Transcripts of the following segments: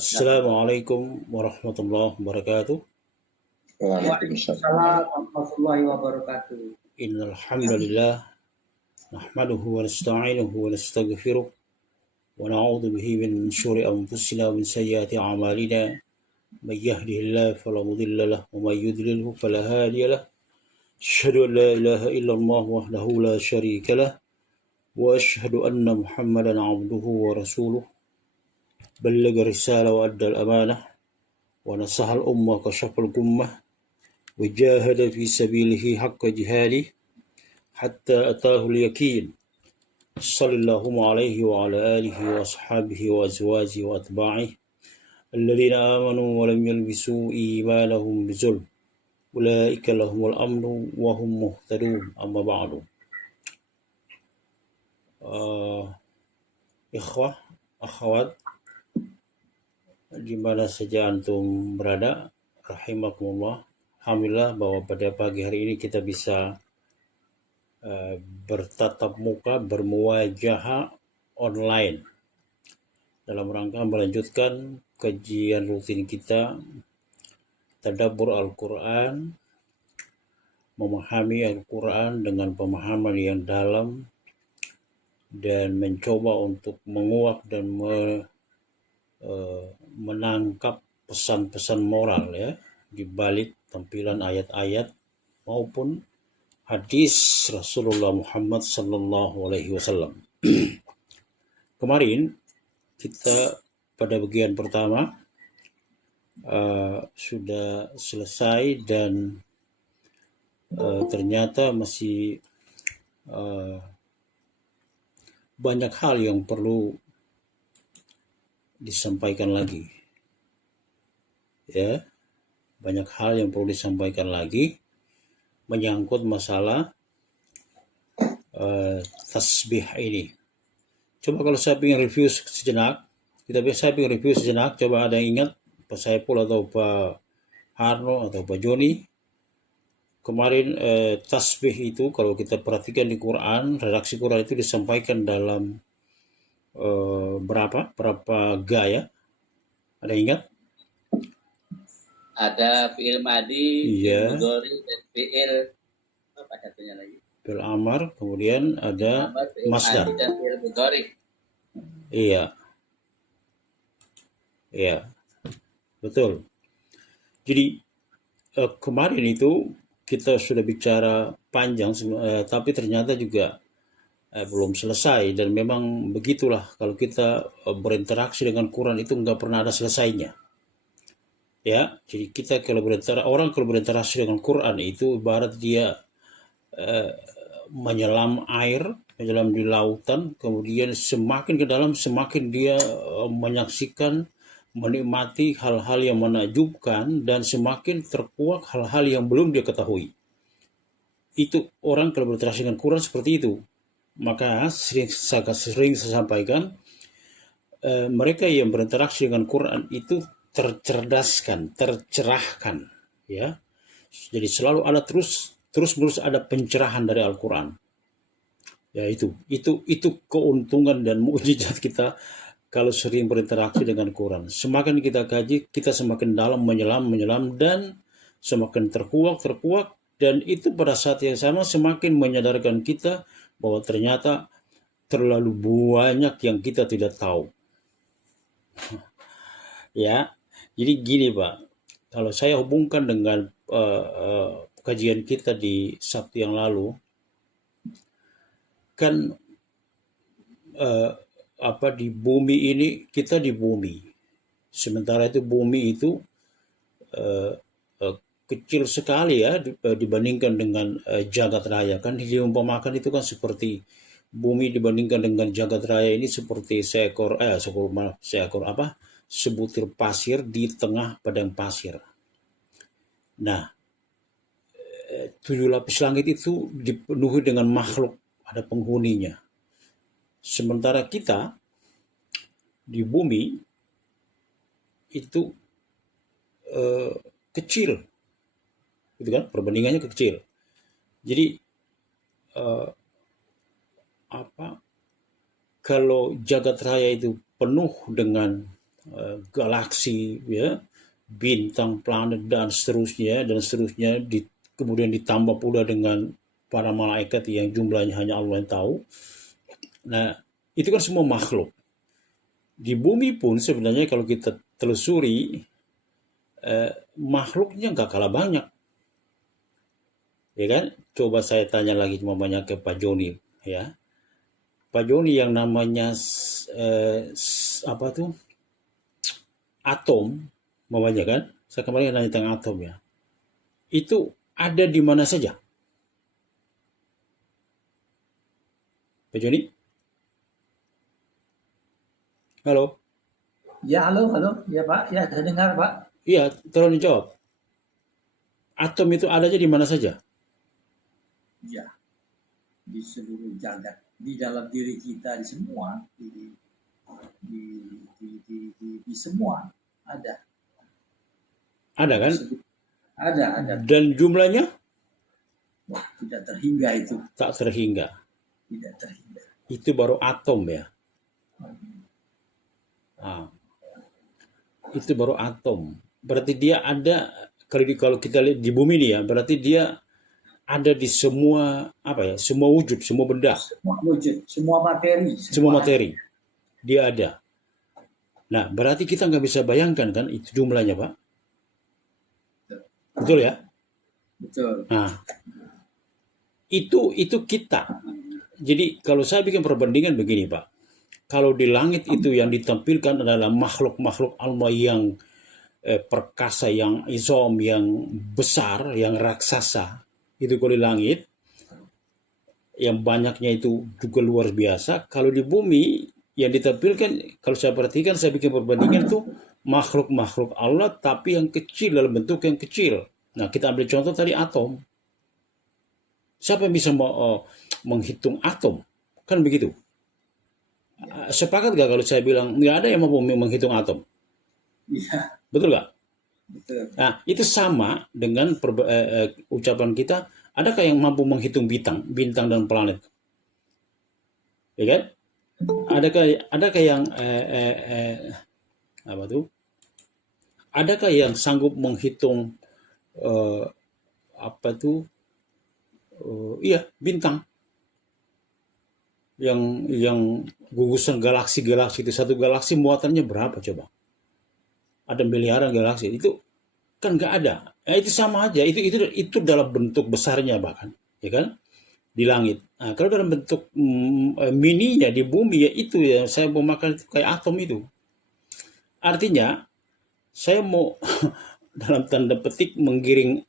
Assalamualaikum warahmatullahi wabarakatuh. Waalaikumsalam. Waalaikumsalam warahmatullahi wabarakatuh. Innal hamdalillah nahmaduhu wa nasta'inuhu wa nastaghfiruh wa na'udzu bihi min shururi anfusina wa min sayyiati a'malina. May yahdihillahu fala mudilla lahu wa may yudlilhu fala hadiya lahu. Asyhadu an la ilaha illallah wahdahu la syarika lah wa asyhadu anna Muhammadan 'abduhu wa rasuluh. Ballagha risalah wa adda al-amanah wa nasaha al-ummah wa kashafa al-gummah wa jahada fi sabilihi haqqa jihadih حتى أتاه اليقين صلى الله عليه وعلى آله وأصحابه وأزواجه وأتباعه الذين آمنوا ولم يلبسوا إيمانهم بظلم أولئك لهم الأمن وهم مهتدون أما بعد Ikhwah, akhwat, di mana saja antum berada, rahimakumullah. Alhamdulillah bahwa pada pagi hari ini kita bisa bertatap muka, bermuwajahah online dalam rangka melanjutkan kajian rutin kita tadabbur Al-Quran, memahami Al-Quran dengan pemahaman yang dalam dan mencoba untuk menguak dan menangkap pesan-pesan moral ya di balik tampilan ayat-ayat maupun hadis Rasulullah Muhammad sallallahu alaihi wasallam. Kemarin kita pada bagian pertama sudah selesai dan ternyata masih banyak hal yang perlu disampaikan lagi. Ya, banyak hal yang perlu disampaikan lagi menyangkut masalah tasbih ini. Coba kalau saya ingin review sejenak, saya ingin review sejenak, coba ada yang ingat Pak Saiful atau Pak Harno atau Pak Joni. Kemarin tasbih itu kalau kita perhatikan di Quran, redaksi Quran itu disampaikan dalam berapa gaya? Ada yang ingat? Ada fi'il madi, Iya. fi'il mudhari, dan fi'il apa satunya lagi? Fi'il amar, kemudian ada Fi'il masdar. madi dan fi'il mudhari. Iya. Iya. Betul. Jadi kemarin itu kita sudah bicara panjang, tapi ternyata juga belum selesai dan memang begitulah kalau kita berinteraksi dengan Quran itu nggak pernah ada selesainya. Ya, jadi kita kalau berinteraksi dengan Quran itu ibarat dia menyelam di lautan, kemudian semakin ke dalam semakin dia menyaksikan, menikmati hal-hal yang menakjubkan dan semakin terkuak hal-hal yang belum dia ketahui. Itu orang kalau berinteraksi dengan Quran seperti itu. Maka sering saya sampaikan, mereka yang berinteraksi dengan Quran itu tercerdaskan, tercerahkan, ya. Jadi selalu ada terus menerus ada pencerahan dari Al-Quran. Ya itu keuntungan dan mukjizat kita kalau sering berinteraksi dengan Quran. Semakin kita kaji, kita semakin dalam menyelam dan semakin terkuak dan itu pada saat yang sama semakin menyadarkan kita bahwa ternyata terlalu banyak yang kita tidak tahu. Ya, jadi gini Pak, kalau saya hubungkan dengan kajian kita di Sabtu yang lalu, kan di bumi ini kita di bumi, sementara itu bumi itu kecil sekali ya dibandingkan dengan jagat raya. Kan diumpamakan itu kan seperti bumi dibandingkan dengan jagat raya ini seperti sebutir pasir di tengah padang pasir. Nah, 7 lapis langit itu dipenuhi dengan makhluk, ada penghuninya. Sementara kita di bumi itu kecil, gitu kan? Perbandingannya kecil. Jadi kalau jagat raya itu penuh dengan galaksi, ya, bintang, planet dan seterusnya kemudian ditambah pula dengan para malaikat yang jumlahnya hanya Allah yang tahu. Nah, itu kan semua makhluk. Di bumi pun sebenarnya kalau kita telusuri, makhluknya nggak kalah banyak, ya kan? Coba saya tanya lagi banyak ke Pak Joni, ya. Pak Joni, yang namanya apa tuh, atom, mamanya kan? Saya kemarin nanya tentang atom, ya. Itu ada di mana saja, Pak Joni? Halo? Ya, halo, halo. Ya, Pak. Ya, saya dengar, Pak. Iya, tolong dijawab. Atom itu adanya di mana saja? Ya, di seluruh jagat, di dalam diri kita, di semua, di semua ada. Ada kan? Ada. Dan jumlahnya Wah, tidak terhingga itu. tak terhingga. Tidak terhingga. Itu baru atom, ya. Nah, itu baru atom. Berarti dia ada, kalau kita lihat di bumi ini, ya, berarti dia ada di semua, apa ya, semua wujud, semua benda, Semua wujud, semua materi. semua materi. Dia ada. Nah, berarti kita nggak bisa bayangkan kan itu jumlahnya, Pak. Betul ya? Betul. Nah, itu kita. Jadi kalau saya bikin perbandingan begini, Pak. Kalau di langit itu yang ditampilkan adalah makhluk-makhluk Allah yang perkasa, yang izom, yang besar, yang raksasa. Itu kalau di langit, yang banyaknya itu juga luar biasa. Kalau di bumi yang ditampilkan, kalau saya perhatikan, saya bikin perbandingan itu makhluk-makhluk Allah tapi yang kecil, dalam bentuk yang kecil. Nah, kita ambil contoh tadi atom. Siapa yang bisa menghitung atom? Kan begitu. Sepakat gak kalau saya bilang nggak ada yang mampu menghitung atom? Iya, Betul gak? betul. Nah, itu sama dengan ucapan kita, adakah yang mampu menghitung bintang dan planet? Ya kan? Adakah yang apa tuh? Adakah yang sanggup menghitung apa tuh? Iya, bintang. Yang gugusan galaksi itu, satu galaksi muatannya berapa coba? Ada miliaran galaksi, itu kan nggak ada. Itu sama aja, itu dalam bentuk besarnya bahkan, ya kan, di langit. Nah, kalau dalam bentuk mininya di bumi, ya itu ya saya mau makan itu kayak atom itu. Artinya saya mau dalam tanda petik menggiring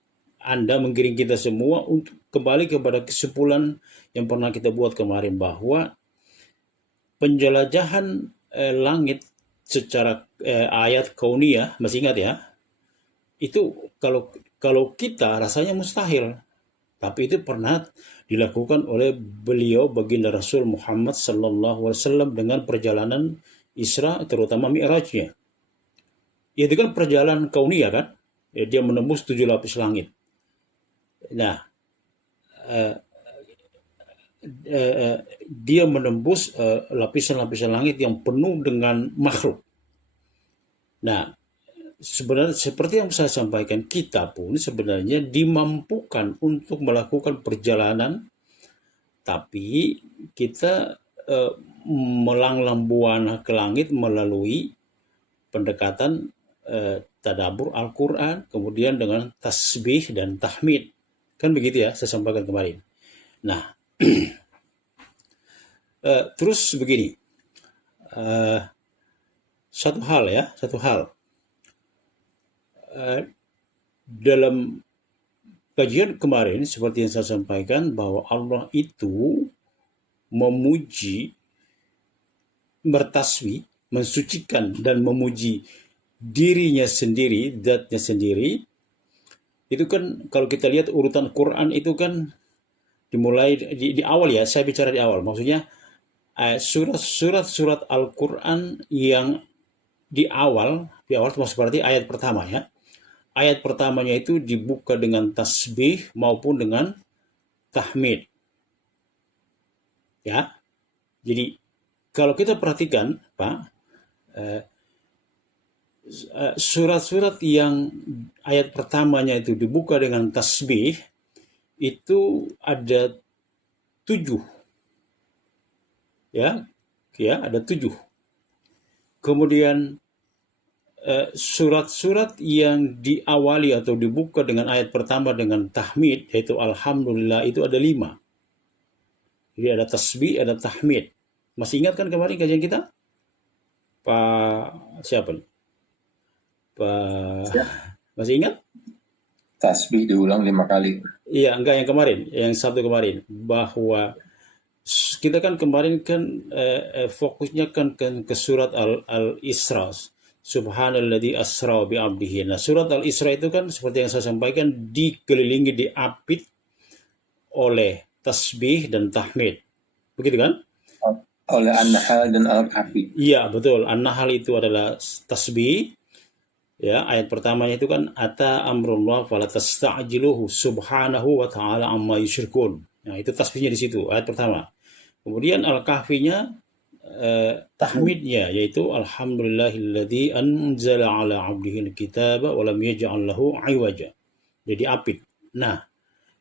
kita semua untuk kembali kepada kesimpulan yang pernah kita buat kemarin, bahwa penjelajahan langit secara ayat kauniyah, masih ingat ya, itu kalau kita rasanya mustahil, tapi itu pernah dilakukan oleh beliau, baginda Rasul Muhammad sallallahu alaihi wasallam, dengan perjalanan Isra, terutama Mi'rajnya. Itu kan perjalanan kauniyah kan, ya, dia menembus 7 lapis langit. Nah, dia menembus lapisan-lapisan langit yang penuh dengan makhluk. Nah, sebenarnya seperti yang saya sampaikan, kita pun sebenarnya dimampukan untuk melakukan perjalanan, tapi kita melanglang buana ke langit melalui pendekatan tadabbur Al-Quran, kemudian dengan tasbih dan tahmid. Kan begitu ya, saya sampaikan kemarin. Nah, terus begini, satu hal dalam kajian kemarin, seperti yang saya sampaikan, bahwa Allah itu memuji, bertasbih, mensucikan dan memuji dirinya sendiri, zatnya sendiri. Itu kan kalau kita lihat urutan Quran itu kan dimulai di awal, ya, saya bicara di awal, maksudnya surat Al-Quran yang di awal termasuk berarti ayat pertama, ya. Ayat pertamanya itu dibuka dengan tasbih maupun dengan tahmid. Ya. Jadi kalau kita perhatikan, Pak, surat-surat yang ayat pertamanya itu dibuka dengan tasbih itu ada 7, ya, ada 7. Kemudian surat-surat yang diawali atau dibuka dengan ayat pertama dengan tahmid, yaitu alhamdulillah, itu ada 5. Jadi ada tasbih, ada tahmid. Masih ingat kan kemarin kajian kita? Pak siapa nih? Pak masih ingat? Tasbih diulang 5 kali. Iya, enggak yang kemarin, yang satu kemarin, bahwa kita kan kemarin kan fokusnya kan ke surat Al-Isra. Subhanalladzi asra bi 'abdihi. Nah, surat Al-Isra itu kan seperti yang saya sampaikan dikelilingi, diapit oleh tasbih dan tahmid. Begitu kan? Oleh An-Nahl dan Al-Kahfi. Iya, betul. An-Nahl itu adalah tasbih. Ya, ayat pertamanya itu kan ata amrullah fala tasta'jiluhu subhanahu wa ta'ala amma yusyrikun. Nah, itu tasbihnya di situ, ayat pertama. Kemudian Al-Kahfinya tahmidnya yaitu alhamdulillahilladzi anzala ala 'abdihi al-kitaba wa lam yaj'al lahu 'iwaja. Jadi apit. Nah,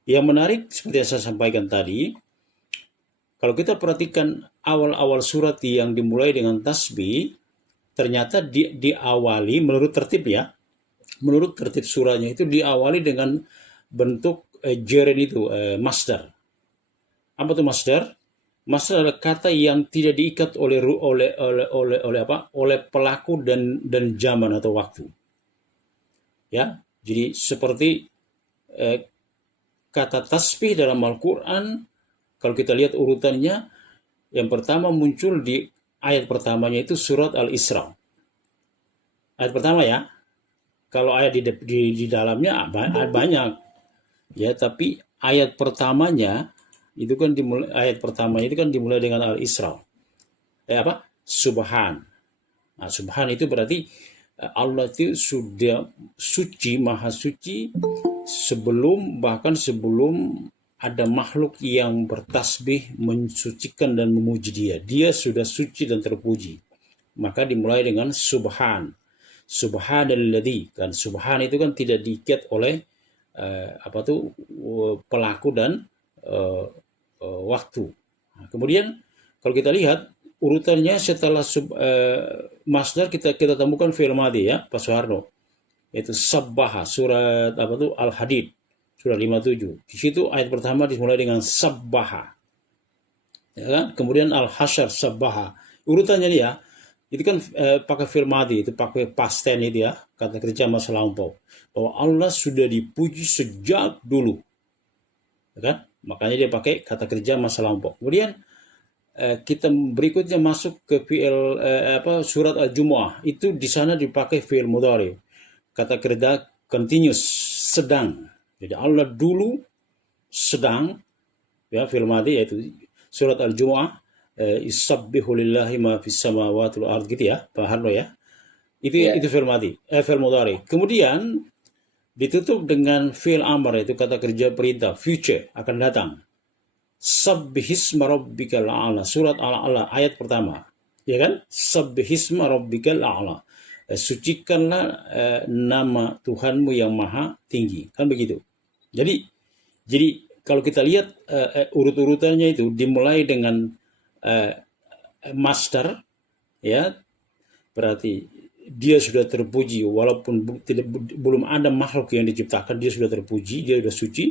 yang menarik seperti yang saya sampaikan tadi, kalau kita perhatikan awal-awal surat yang dimulai dengan tasbih, ternyata diawali menurut tertib ya. Menurut tertib surahnya itu diawali dengan bentuk jeren itu, masdar. Apa itu masdar? Masdar adalah kata yang tidak diikat oleh pelaku dan zaman atau waktu. Ya, jadi seperti kata tasbih dalam Al-Qur'an, kalau kita lihat urutannya, yang pertama muncul di ayat pertamanya itu surat Al-Isra. Ayat pertama ya. Kalau ayat di dalamnya banyak. Ya, tapi ayat pertamanya itu kan dimulai dengan Al-Isra. Subhan. Nah, subhan itu berarti Allah itu sudah suci, maha suci sebelum ada makhluk yang bertasbih mensucikan dan memuji dia. Dia sudah suci dan terpuji. Maka dimulai dengan subhan. Subhanalladzi. Kan subhan itu kan tidak diikat oleh pelaku dan waktu. Nah, kemudian kalau kita lihat urutannya setelah masdar kita temukan fi'il madhi ya, Pak Soeharno. Yaitu sabbaha, surat Al-Hadid. Surah 57. Di situ ayat pertama dimulai dengan sabbaha. Ya kan? Kemudian Al-Hasyr sabbaha. Urutannya dia itu kan pakai fi'il madhi, itu pakai past tense itu ya, kata kerja masa lampau. Bahwa Allah sudah dipuji sejak dulu. Ya kan? Makanya dia pakai kata kerja masa lampau. Kemudian kita berikutnya masuk ke fi'il surat Al-Jumu'ah. Itu di sana dipakai fi'il mudhari. Kata kerja continuous, sedang. Jadi Allah dulu sedang, ya, fi'il madhi yaitu surat Al-Jumu'ah, yusabbihu lillahi ma fis samawati wal ardh, gitu ya, Pak Harno ya. Itu fi'il madhi, fi'il mudhari. Kemudian ditutup dengan fi'il amr, itu kata kerja perintah, future, akan datang. Sabbihisma rabbikal a'la, surat Al-A'la ayat pertama. Ya kan? Sabbihisma rabbikal a'la. Sucikanlah nama Tuhanmu yang maha tinggi. Kan begitu. Jadi kalau kita lihat urut-urutannya itu dimulai dengan masdar, ya, berarti dia sudah terpuji walaupun belum ada makhluk yang diciptakan, dia sudah terpuji, dia sudah suci.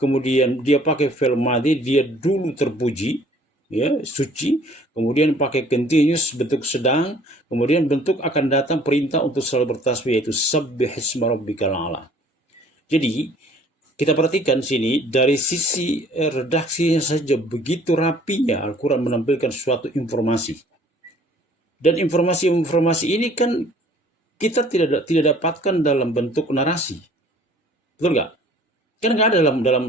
Kemudian dia pakai fi'il madhi, dia dulu terpuji, ya, suci. Kemudian pakai continuous, bentuk sedang. Kemudian bentuk akan datang, perintah untuk selalu bertasbih, yaitu sabbihisma rabbikal a'la. Jadi kita perhatikan sini dari sisi redaksinya saja begitu rapinya Al-Quran menampilkan suatu informasi. Dan informasi-informasi ini kan kita tidak dapatkan dalam bentuk narasi. Betul nggak? Kan nggak ada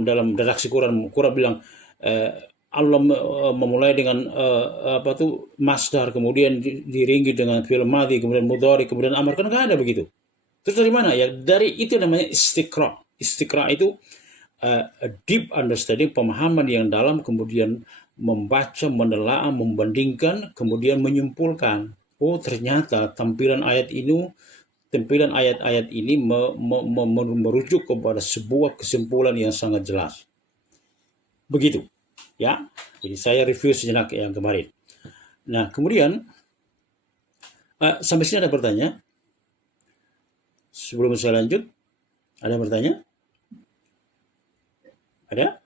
dalam redaksi Quran. Quran bilang Allah memulai dengan masdar, kemudian diringgi dengan fi'il madhi, kemudian mudhari, kemudian amar. Kan nggak ada begitu. Terus dari mana? Ya dari itu namanya istiqra. Istiqra itu a deep understanding, pemahaman yang dalam, kemudian membaca, menelaah, membandingkan, kemudian menyimpulkan. Oh, ternyata tampilan ayat ini tempilan ayat-ayat ini merujuk kepada sebuah kesimpulan yang sangat jelas. Begitu, ya. Jadi saya review sejenak yang kemarin. Nah, kemudian sampai sini ada pertanyaan? Sebelum saya lanjut, ada pertanyaan? Ada?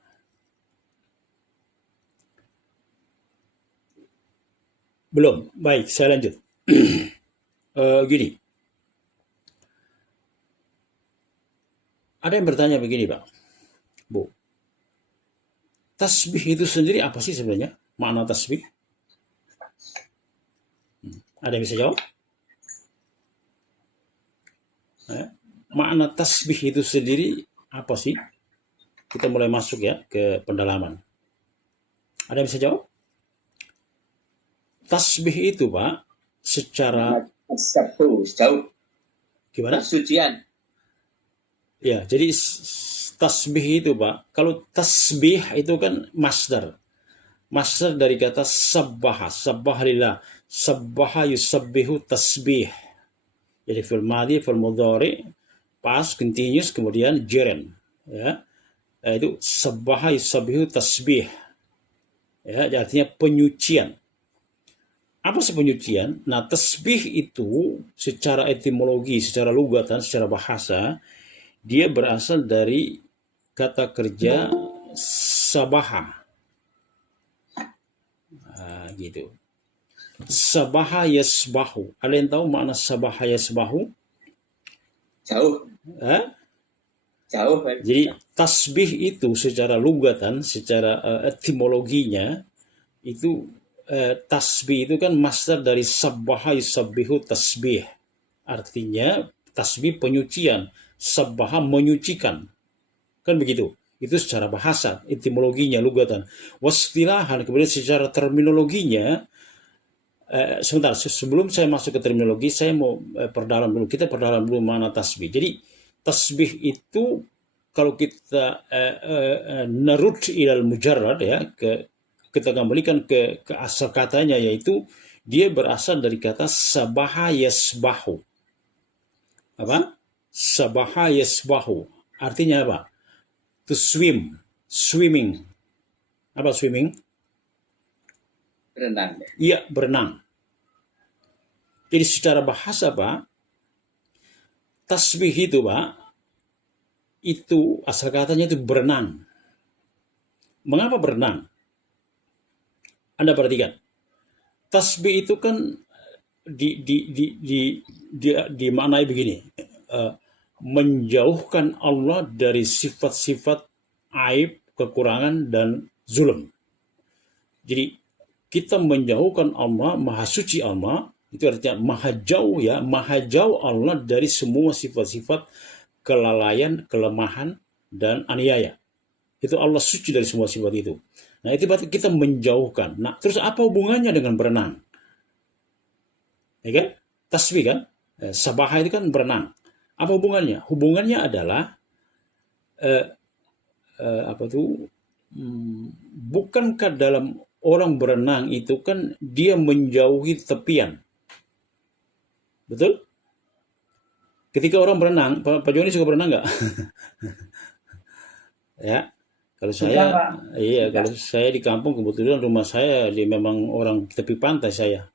Belum. Baik, saya lanjut. Gini. Ada yang bertanya begini, Pak. Bu. Tasbih itu sendiri apa sih sebenarnya? Makna tasbih? Ada yang bisa jawab? Makna tasbih itu sendiri apa sih? Kita mulai masuk ya ke pendalaman. Ada yang bisa jawab? Tasbih itu, Pak, secara jauh. gimana? Sucian. Ya, jadi tasbih itu, Pak, kalau tasbih itu kan masdar. Masdar dari kata sabbaha, sabbaha lillah, sabbaha yusabbihu tasbih. Jadi fil madhi, fil mudhari, past, continuous, kemudian gerund. Ya, itu sabbaha yusabbihu tasbih. Ya, artinya penyucian. Apa sih penyucian? Nah, tasbih itu secara etimologi, secara lugatan, secara bahasa, dia berasal dari kata kerja sabaha. Nah, gitu. Sabaha yasbahu. Ada yang tahu makna sabaha yasbahu? Jauh. Jauh. Jadi tasbih itu secara lugatan, secara etimologinya itu tasbih itu kan masdar dari sabbaha yusabbihu tasbih. Artinya tasbih penyucian, sabbaha menyucikan. Kan begitu. Itu secara bahasa, etimologinya, lugatan. Wastilahan, kemudian secara terminologinya, sebentar, sebelum saya masuk ke terminologi, saya mau perdalam dulu. Kita perdalam dulu makna tasbih. Jadi tasbih itu kalau kita narut ilal mujarrad ya, kita kembalikan ke asal katanya, yaitu dia berasal dari kata sabaha yasbahu. Apa? Sabaha yasbahu. Artinya apa? To swim, swimming. Apa swimming? Berenang. Iya, berenang. Jadi secara bahasa, Pak, tasbih itu, Pak, itu asal katanya itu berenang. Mengapa berenang? Anda perhatikan, tasbih itu kan dimaknai begini, menjauhkan Allah dari sifat-sifat aib, kekurangan, dan zulm. Jadi kita menjauhkan Allah, maha suci Allah, itu artinya maha jauh ya, maha jauh Allah dari semua sifat-sifat kelalaian, kelemahan, dan aniaya. Itu Allah suci dari semua sifat itu. Nah, itu berarti kita menjauhkan. Nah, terus apa hubungannya dengan berenang? Ya kan? Tasbih kan? Sabaha itu kan berenang. Apa hubungannya? Hubungannya adalah bukankah dalam orang berenang itu kan dia menjauhi tepian? Betul? Ketika orang berenang, Pak Joni suka berenang nggak? Ya. Kalau saya, iya, kalau saya di kampung kebetulan rumah saya memang orang tepi pantai saya.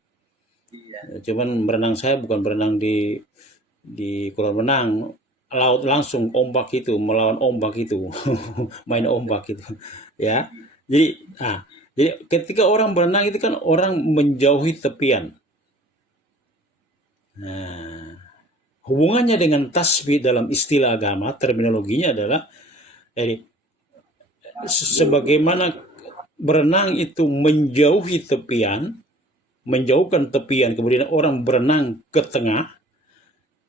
Iya. Cuman berenang saya bukan berenang di kolam renang, laut langsung, ombak itu, melawan ombak itu, main ombak itu, ya. Jadi ketika orang berenang itu kan orang menjauhi tepian. Nah, hubungannya dengan tasbih dalam istilah agama, terminologinya adalah sebagaimana berenang itu menjauhi tepian, menjauhkan tepian, kemudian orang berenang ke tengah,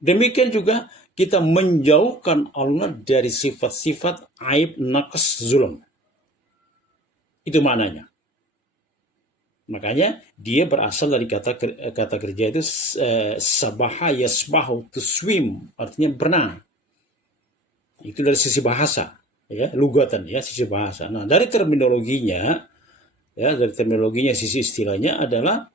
demikian juga kita menjauhkan Allah dari sifat-sifat aib, naqs, zulm. Itu maknanya. Makanya dia berasal dari kata kerja itu sabaha yasbahu, to swim, artinya berenang. Itu dari sisi bahasa. Ya, lugatan ya, sisi bahasa. Nah, dari terminologinya sisi istilahnya adalah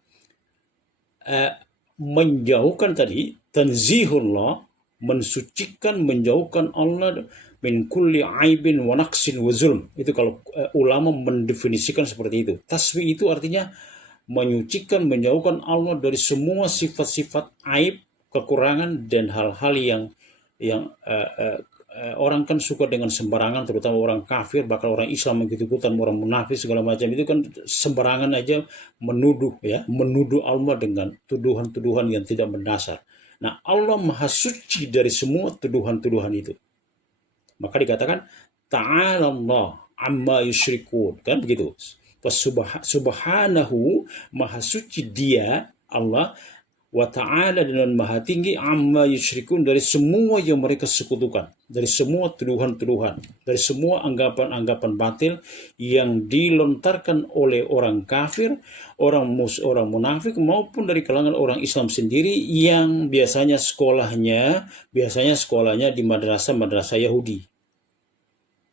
menjauhkan tadi tanzihullah, mensucikan, menjauhkan Allah min kulli aibin wa naqsin wa zulm. Itu kalau ulama mendefinisikan seperti itu. Tasbih itu artinya menyucikan, menjauhkan Allah dari semua sifat-sifat aib, kekurangan, dan hal-hal yang orang kan suka dengan sembarangan, terutama orang kafir, bahkan orang Islam ikut-ikutan, orang munafik segala macam itu kan sembarangan aja menuduh Allah dengan tuduhan-tuduhan yang tidak berdasar. Nah, Allah maha suci dari semua tuduhan-tuduhan itu. Maka dikatakan ta'ala Allah amma yusyrikun, kan begitu. Subhanahu, maha suci dia Allah, wa ta'ala, dan maha tinggi, amma yusyrikun, dari semua yang mereka sekutukan, dari semua tuduhan-tuduhan, dari semua anggapan-anggapan batil yang dilontarkan oleh orang kafir, orang munafik, maupun dari kalangan orang Islam sendiri yang biasanya sekolahnya di madrasah Yahudi.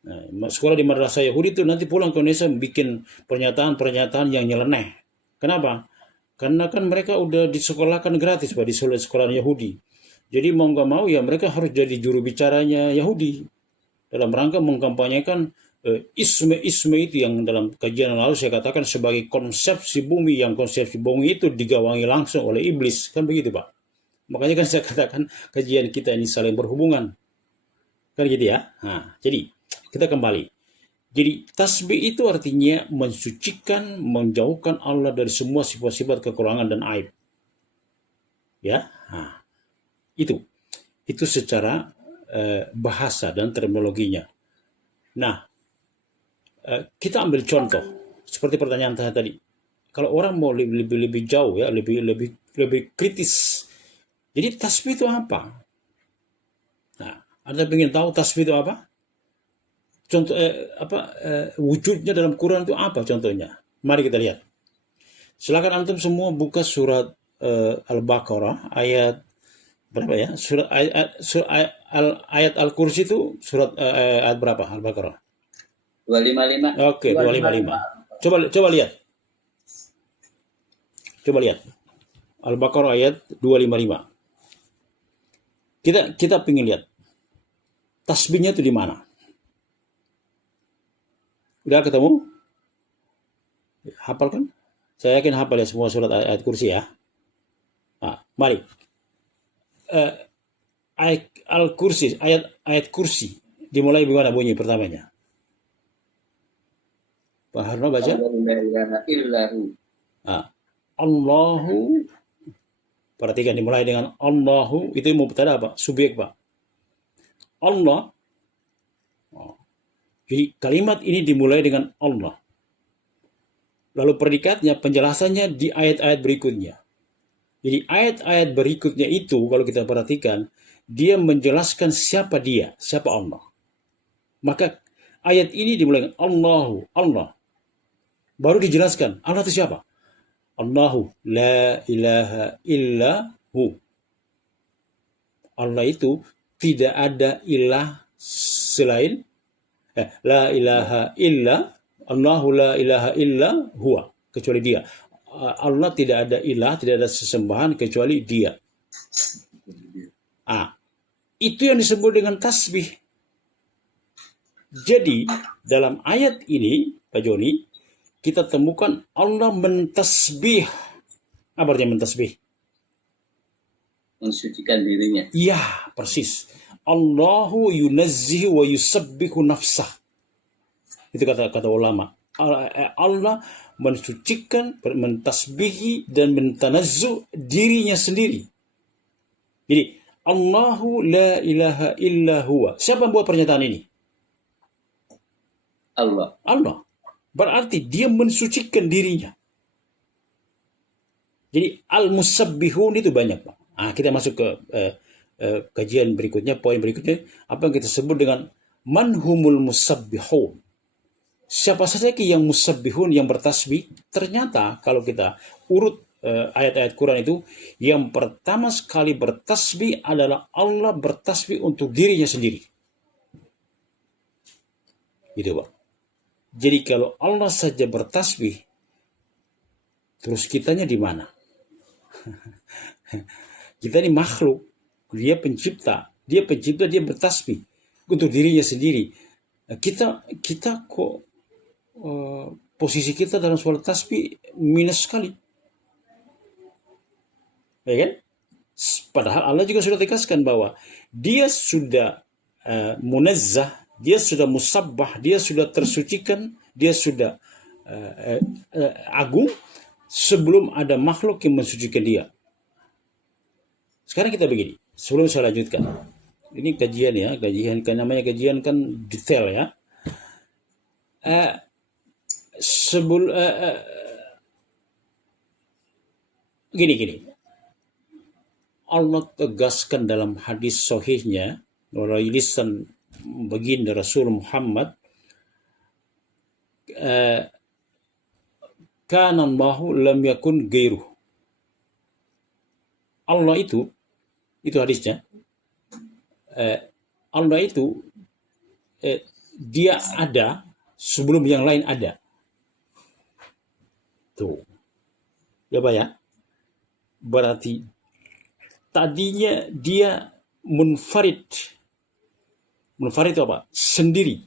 Nah, sekolah di madrasah Yahudi itu nanti pulang ke Indonesia bikin pernyataan-pernyataan yang nyeleneh. Kenapa? Karena kan mereka udah disekolahkan gratis Pak di sekolah Yahudi. Jadi mau nggak mau ya mereka harus jadi juru bicaranya Yahudi dalam rangka mengkampanyekan isme itu yang dalam kajian yang lalu saya katakan sebagai konsepsi bumi, yang konsepsi bumi itu digawangi langsung oleh iblis, kan begitu Pak. Makanya kan saya katakan kajian kita ini saling berhubungan, kan gitu ya. Nah, jadi kita kembali. Jadi tasbih itu artinya mensucikan, menjauhkan Allah dari semua sifat-sifat kekurangan dan aib. Ya, nah, itu secara bahasa dan terminologinya. Nah, kita ambil contoh seperti pertanyaan saya tadi. Kalau orang mau lebih jauh ya, lebih kritis. Jadi tasbih itu apa? Nah, Anda ingin tahu tasbih itu apa? Contoh wujudnya dalam Quran itu apa contohnya? Mari kita lihat. Silakan antum semua buka surat Al-Baqarah ayat berapa ya? Ayat Al-Kursi itu surat ayat berapa Al-Baqarah? 255. Oke, 255. Coba lihat. Coba lihat. Al-Baqarah ayat 255. Kita pengen lihat tasbihnya itu di mana? Udah ketemu? Hafal kan? Saya yakin hafal ya semua surat ayat kursi ya. Nah, mari. Ayat Al-Kursi, ayat kursi dimulai bagaimana bunyi pertamanya? Pak Harno baca. Nah, Allahu. Perhatikan dimulai dengan Allahu, itu mubtada apa? Subjek Pak. Allah. Jadi kalimat ini dimulai dengan Allah. Lalu predikatnya, penjelasannya di ayat-ayat berikutnya. Jadi ayat-ayat berikutnya itu kalau kita perhatikan, dia menjelaskan siapa dia, siapa Allah. Maka ayat ini dimulai dengan Allahu, Allah. Baru dijelaskan, Allah itu siapa? Allahu, la ilaha illa hu. Allah itu tidak ada ilah selain la ilaha illa, Allahu la ilaha illa huwa, kecuali dia. Allah tidak ada ilah, tidak ada sesembahan kecuali dia. Itu yang disebut dengan tasbih. Jadi dalam ayat ini Pak Joni, kita temukan Allah mentasbih. Apa artinya mentasbih? Mensucikan dirinya. Iya, persis. Allahu yunazzihu wa yusabbihu nafsah. Itu kata ulama. Allah mensucikan, mentasbihi dan mentanazzu dirinya sendiri. Jadi Allahu la ilaha illa huwa. Siapa yang buat pernyataan ini? Allah. Berarti dia mensucikan dirinya. Jadi al-musabbihun itu banyak Pak. Kita masuk ke kajian berikutnya, poin berikutnya, apa yang kita sebut dengan manhumul musabbihun. Siapa saja yang musabbihun, yang bertasbih? Ternyata kalau kita urut ayat-ayat Quran itu, yang pertama sekali bertasbih adalah Allah bertasbih untuk dirinya sendiri. Gitu Pak. Jadi kalau Allah saja bertasbih, terus kitanya di mana? Kita ini makhluk. dia pencipta, dia bertasbih untuk dirinya sendiri. Kita kok posisi kita dalam soal tasbih minus sekali, ya kan? Padahal Allah juga sudah tegaskan bahwa dia sudah munazzah, dia sudah musabbah, dia sudah tersucikan, dia sudah agung sebelum ada makhluk yang mensucikan dia. Sekarang kita begini, sebelum saya lanjutkan, ini kajian ya, kan namanya kajian kan detail ya. Gini, Allah tegaskan dalam hadis sahihnya melalui lisan baginda Rasul Muhammad, kana Allahu lam yakun gairuh. Allah itu hadisnya, Allah itu dia ada sebelum yang lain ada. Tuh. Ya Pak ya? Berarti tadinya dia munfarid. Munfarid itu apa? Sendiri.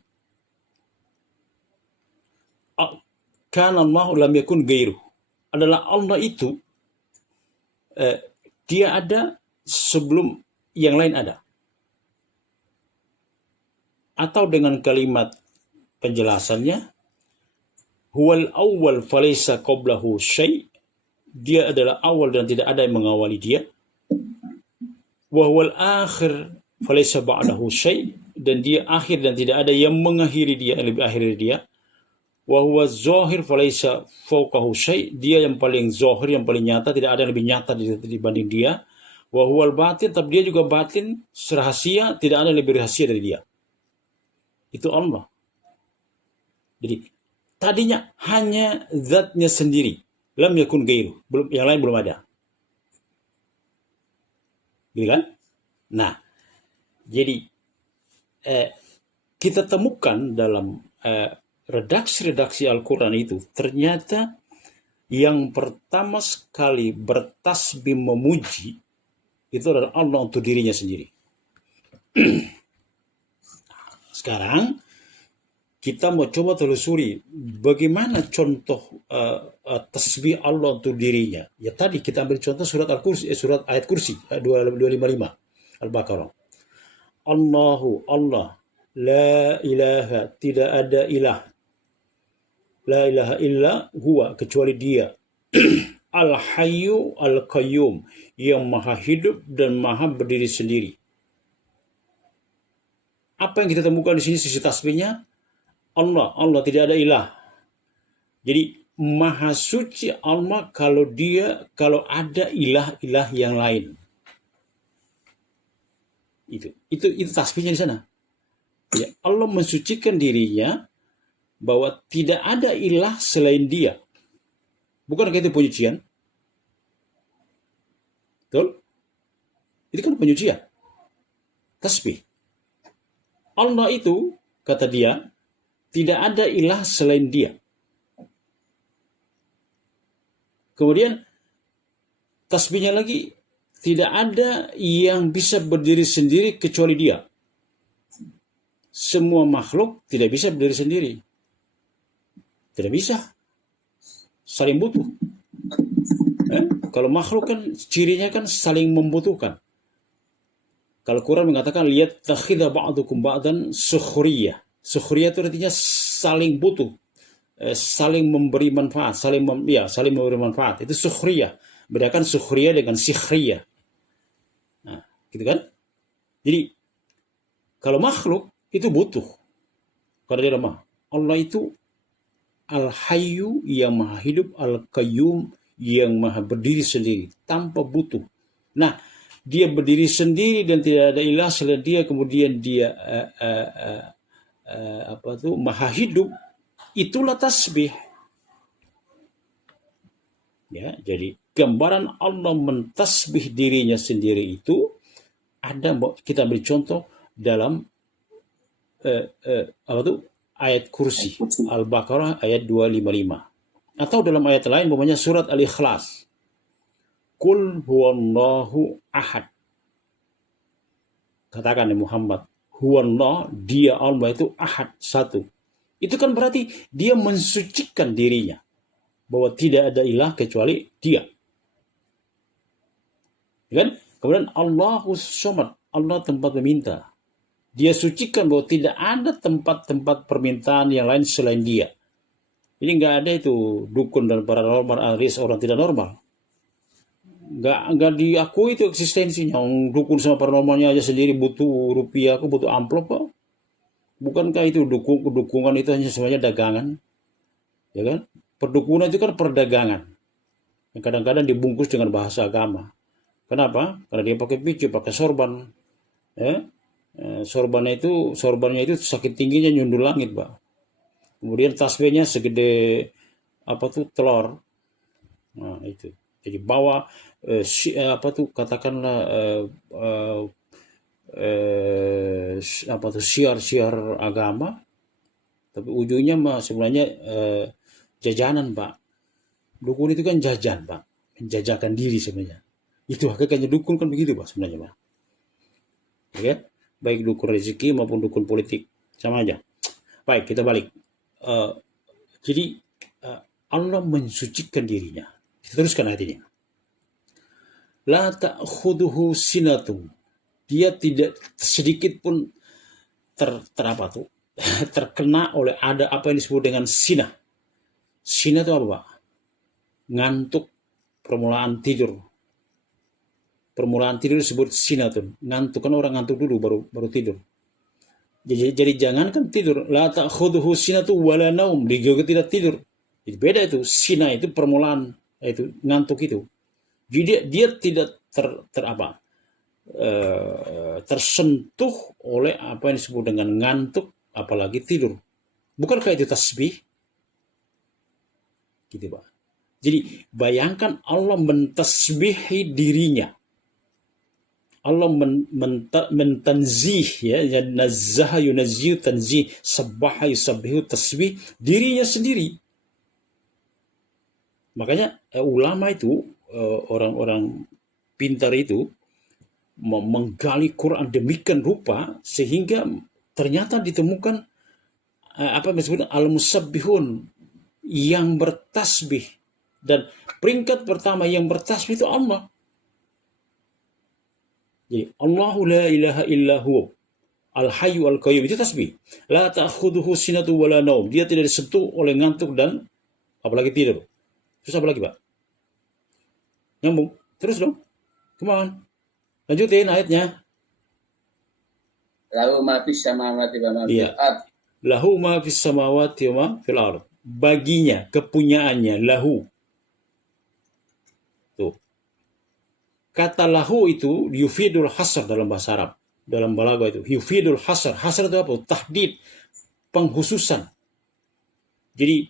Kana Allah lam yakun gairuh. Adalah Allah itu dia ada sebelum yang lain ada. Atau dengan kalimat penjelasannya, huwal awwal falaysa qablahu syai', dia adalah awal dan tidak ada yang mengawali dia. Wa huwal akhir falaysa ba'dahu syai', dan dia akhir dan tidak ada yang mengakhiri dia, yang lebih akhir dari dia. Wa huwa zahir falaysa fawqahu syai', dia yang paling zahir, yang paling nyata, tidak ada yang lebih nyata dibanding dia. Wa huwal batin, tapi dia juga batin, rahasia, tidak ada yang lebih rahasia dari dia. Itu Allah. Jadi tadinya hanya zatnya sendiri, lam yakun gairu, belum, yang lain belum ada. Gitu kan? Nah, jadi kita temukan dalam redaksi-redaksi Al-Quran itu, ternyata yang pertama sekali bertasbih memuji itu adalah Allah untuk dirinya sendiri. Sekarang kita mau coba telusuri bagaimana contoh tasbih Allah untuk dirinya. Ya tadi kita ambil contoh surat Al-Kursi, surat ayat kursi 255 Al-Baqarah. Allahu Allah, la ilaha, tidak ada ilah, la ilaha illa huwa, kecuali dia, al-hayyu al-qayyum, yang maha hidup dan maha berdiri sendiri. Apa yang kita temukan di sini sisi tasbihnya? Allah tidak ada ilah. Jadi maha suci Allah kalau ada ilah-ilah yang lain. Itu tasbihnya di sana. Ya, Allah mensucikan dirinya bahwa tidak ada ilah selain dia. Bukankah itu penyucian? Betul? Itu kan penyucian. Tasbih. Allah itu, kata dia, tidak ada ilah selain dia. Kemudian tasbihnya lagi, tidak ada yang bisa berdiri sendiri kecuali dia. Semua makhluk tidak bisa berdiri sendiri. Tidak bisa. Saling butuh. Kalau makhluk kan cirinya kan saling membutuhkan. Kalau Quran mengatakan lihat takhidha ba'dukum ba'dan sukhriyah. Sukhriyah itu artinya saling butuh, saling memberi manfaat, saling memberi manfaat. Itu sukhriyah. Bedakan sukhriyah dengan sikhriyah. Nah, gitu kan? Jadi kalau makhluk itu butuh karena dia lemah. Allah itu al-hayyu yang maha hidup, al-qayyum yang maha berdiri sendiri tanpa butuh. Nah, dia berdiri sendiri dan tidak ada ilah selain dia, kemudian dia maha hidup, itulah tasbih. Ya, jadi gambaran Allah mentasbih dirinya sendiri itu ada, kita ambil contoh dalam ayat kursi Al-Baqarah ayat 255, atau dalam ayat lain namanya surat Al-Ikhlas, Qul huwallahu ahad. katakan ya Muhammad, huwallah, dia Allah itu ahad, satu. Itu kan berarti dia mensucikan dirinya bahwa tidak ada ilah kecuali dia. Kan? Kemudian Allahus Somad, Allah tempat meminta. Dia sucikan bahwa tidak ada tempat-tempat permintaan yang lain selain dia. Ini nggak ada itu dukun dan paranormal alias orang tidak normal. Nggak diakui itu eksistensinya. Dukun sama paranormalnya aja sendiri butuh rupiah, aku butuh amplop kok. Bukankah itu dukungan itu hanya semuanya dagangan? Ya kan? Perdukunan itu kan perdagangan. Yang kadang-kadang dibungkus dengan bahasa agama. Kenapa? Karena dia pakai picu, pakai sorban. Ya? Sorbannya itu sakit tingginya nyundul langit, Pak. Kemudian tasbihnya segede telur. Nah, itu. Jadi bawa katakanlah siar-siar agama, tapi ujungnya mah sebenarnya jajanan, Pak. Dukun itu kan jajan, Pak. Menjajakan diri sebenarnya. Itu hakikatnya dukun kan begitu, Pak, sebenarnya, Pak. Oke? Baik dukun rezeki maupun dukun politik, sama aja. Baik, kita balik. Jadi Allah mensucikan dirinya. Kita teruskan ayat ini. La ta'khuduhu sinatun. Dia tidak sedikit pun terkena oleh ada apa yang disebut dengan sinah. Sinah itu apa, Pak? Ngantuk, permulaan tidur. Permulaan tidur disebut sinatun. Ngantuk, kan orang ngantuk dulu baru tidur. Jadi jangankan tidur, la ta'khudhuhu sinatu wala naum, dia juga tidak tidur. Jadi beda itu, sina itu permulaan itu ngantuk itu. Jadi dia tidak tersentuh oleh apa yang disebut dengan ngantuk, apalagi tidur. Bukankah itu tasbih? Gitu, Pak. Jadi bayangkan Allah mentasbihi dirinya. Allah mentanzih, ya, nazzaha yunazzihu tanzih, sabbaha yusabbihu tasbih dirinya sendiri. Makanya ulama itu, orang-orang pintar itu menggali Quran demikian rupa sehingga ternyata ditemukan apa yang disebut al-musabbihun, yang bertasbih, dan peringkat pertama yang bertasbih itu Allah. Jadi Allahu la ilaha illa huwa al-hayyu al-qayyum, itu tasbih. La ta'khudhuhu sinatu wala naum, dia tidak disentuh oleh ngantuk dan apalagi tidur. Terus apa lagi, Pak? Nyambung. Terus dong. Come on. Lanjutin ayatnya. Lahu ma fis samawati wa ma Iya. fil ard. Lahu ma fis samawati wa ma fil ard. Baginya, kepunyaannya, lahu. Tuh. Kata lahu itu yufidul hasr dalam bahasa Arab. Dalam balaghah itu yufidul hasr. Hasr itu apa? Tahdid, penghususan. Jadi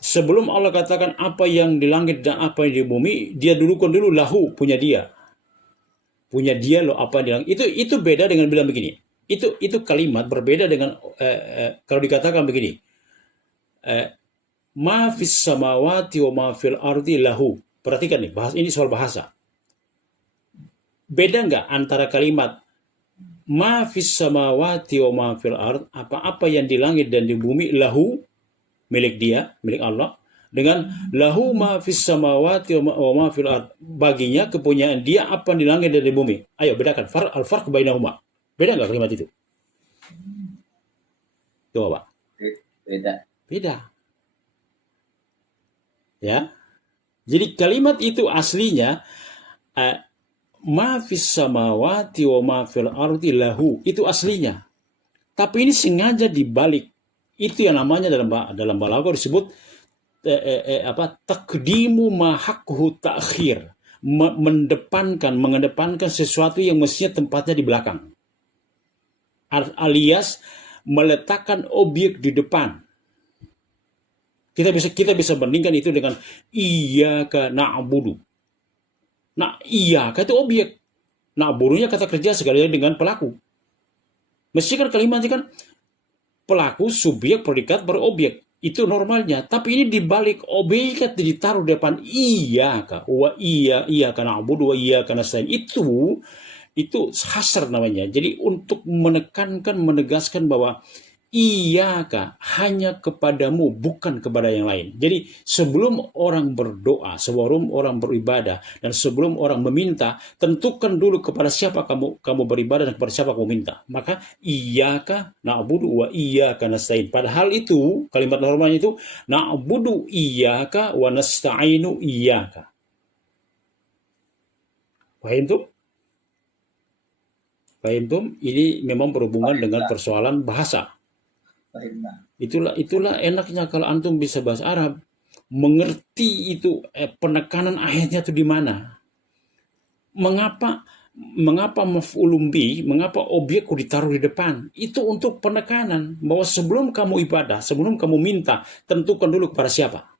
sebelum Allah katakan apa yang di langit dan apa yang di bumi, dia dulukan dulu lahu, punya dia. Punya dia loh apa yang di langit. Itu beda dengan bilang begini. Itu kalimat berbeda dengan kalau dikatakan begini. Ma fis samawati wa ma fil ardi lahu. Perhatikan nih, ini soal bahasa. Beda nggak antara kalimat ma fis samawati wa ma fil ard, apa-apa yang di langit dan di bumi, lahu, milik dia, milik Allah, dengan lahu ma fis samawati wa ma fil ard, baginya, kepunyaan dia apa di langit dan di bumi. Ayo bedakan al-farq bainahuma. Beda nggak kalimat itu? Coba, Pak. Beda. Ya. Jadi kalimat itu aslinya ma fis samawati wa ma fil ardi lahu, itu aslinya. Tapi ini sengaja dibalik. Itu yang namanya dalam balaghah disebut taqdimu ma haqqhu ta'khir, mengedepankan sesuatu yang mestinya tempatnya di belakang. Alias meletakkan objek di depan. Kita bisa bandingkan itu dengan iyyaka na'budu. Nah, iyyaka itu objek. Na'budunya kata kerja sekalian dengan pelaku. Mesti kan kalimatnya kan pelaku, subjek, predikat, baru objek. Itu normalnya. Tapi ini dibalik, objek ditaruh di depan iyyaka. Wa iyyaka na'budu wa iyyaka nasta'in. Itu Itu hasr namanya. Jadi untuk menegaskan bahwa iyaka, hanya kepadamu, bukan kepada yang lain. Jadi sebelum orang berdoa, sebelum orang beribadah, dan sebelum orang meminta, tentukan dulu kepada siapa kamu beribadah dan kepada siapa kamu minta. Maka iyaka na'budu wa iyaka nasta'in. Padahal itu kalimat normalnya itu na'budu iyaka wa nasta'inu iyaka. Paham tuh? Paham tuh? Ini memang berhubungan dengan persoalan bahasa. Fahimna. Itulah enaknya kalau antum bisa bahasa Arab, mengerti itu penekanan ayatnya itu di mana. Mengapa maf'ulun bih, mengapa objek ditaruh di depan? Itu untuk penekanan bahwa sebelum kamu ibadah, sebelum kamu minta, tentukan dulu kepada siapa.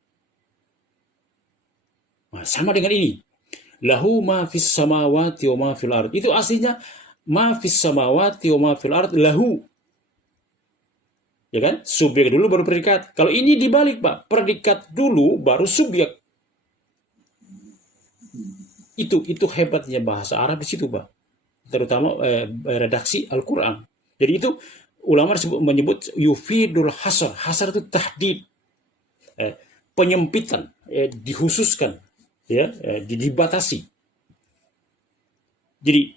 Nah, sama dengan ini. Lahu ma fis samawati wa ma fil ard. Itu aslinya ma fis samawati wa ma fil ard lahu. Ya kan? Subjek dulu baru predikat. Kalau ini dibalik, Pak. Predikat dulu baru subjek. Itu hebatnya bahasa Arab di situ, Pak. Terutama redaksi Al-Qur'an. Jadi itu ulama menyebut yufidul hasar. Hasar itu tahdid. Penyempitan, dikhususkan, ya, dibatasi. Jadi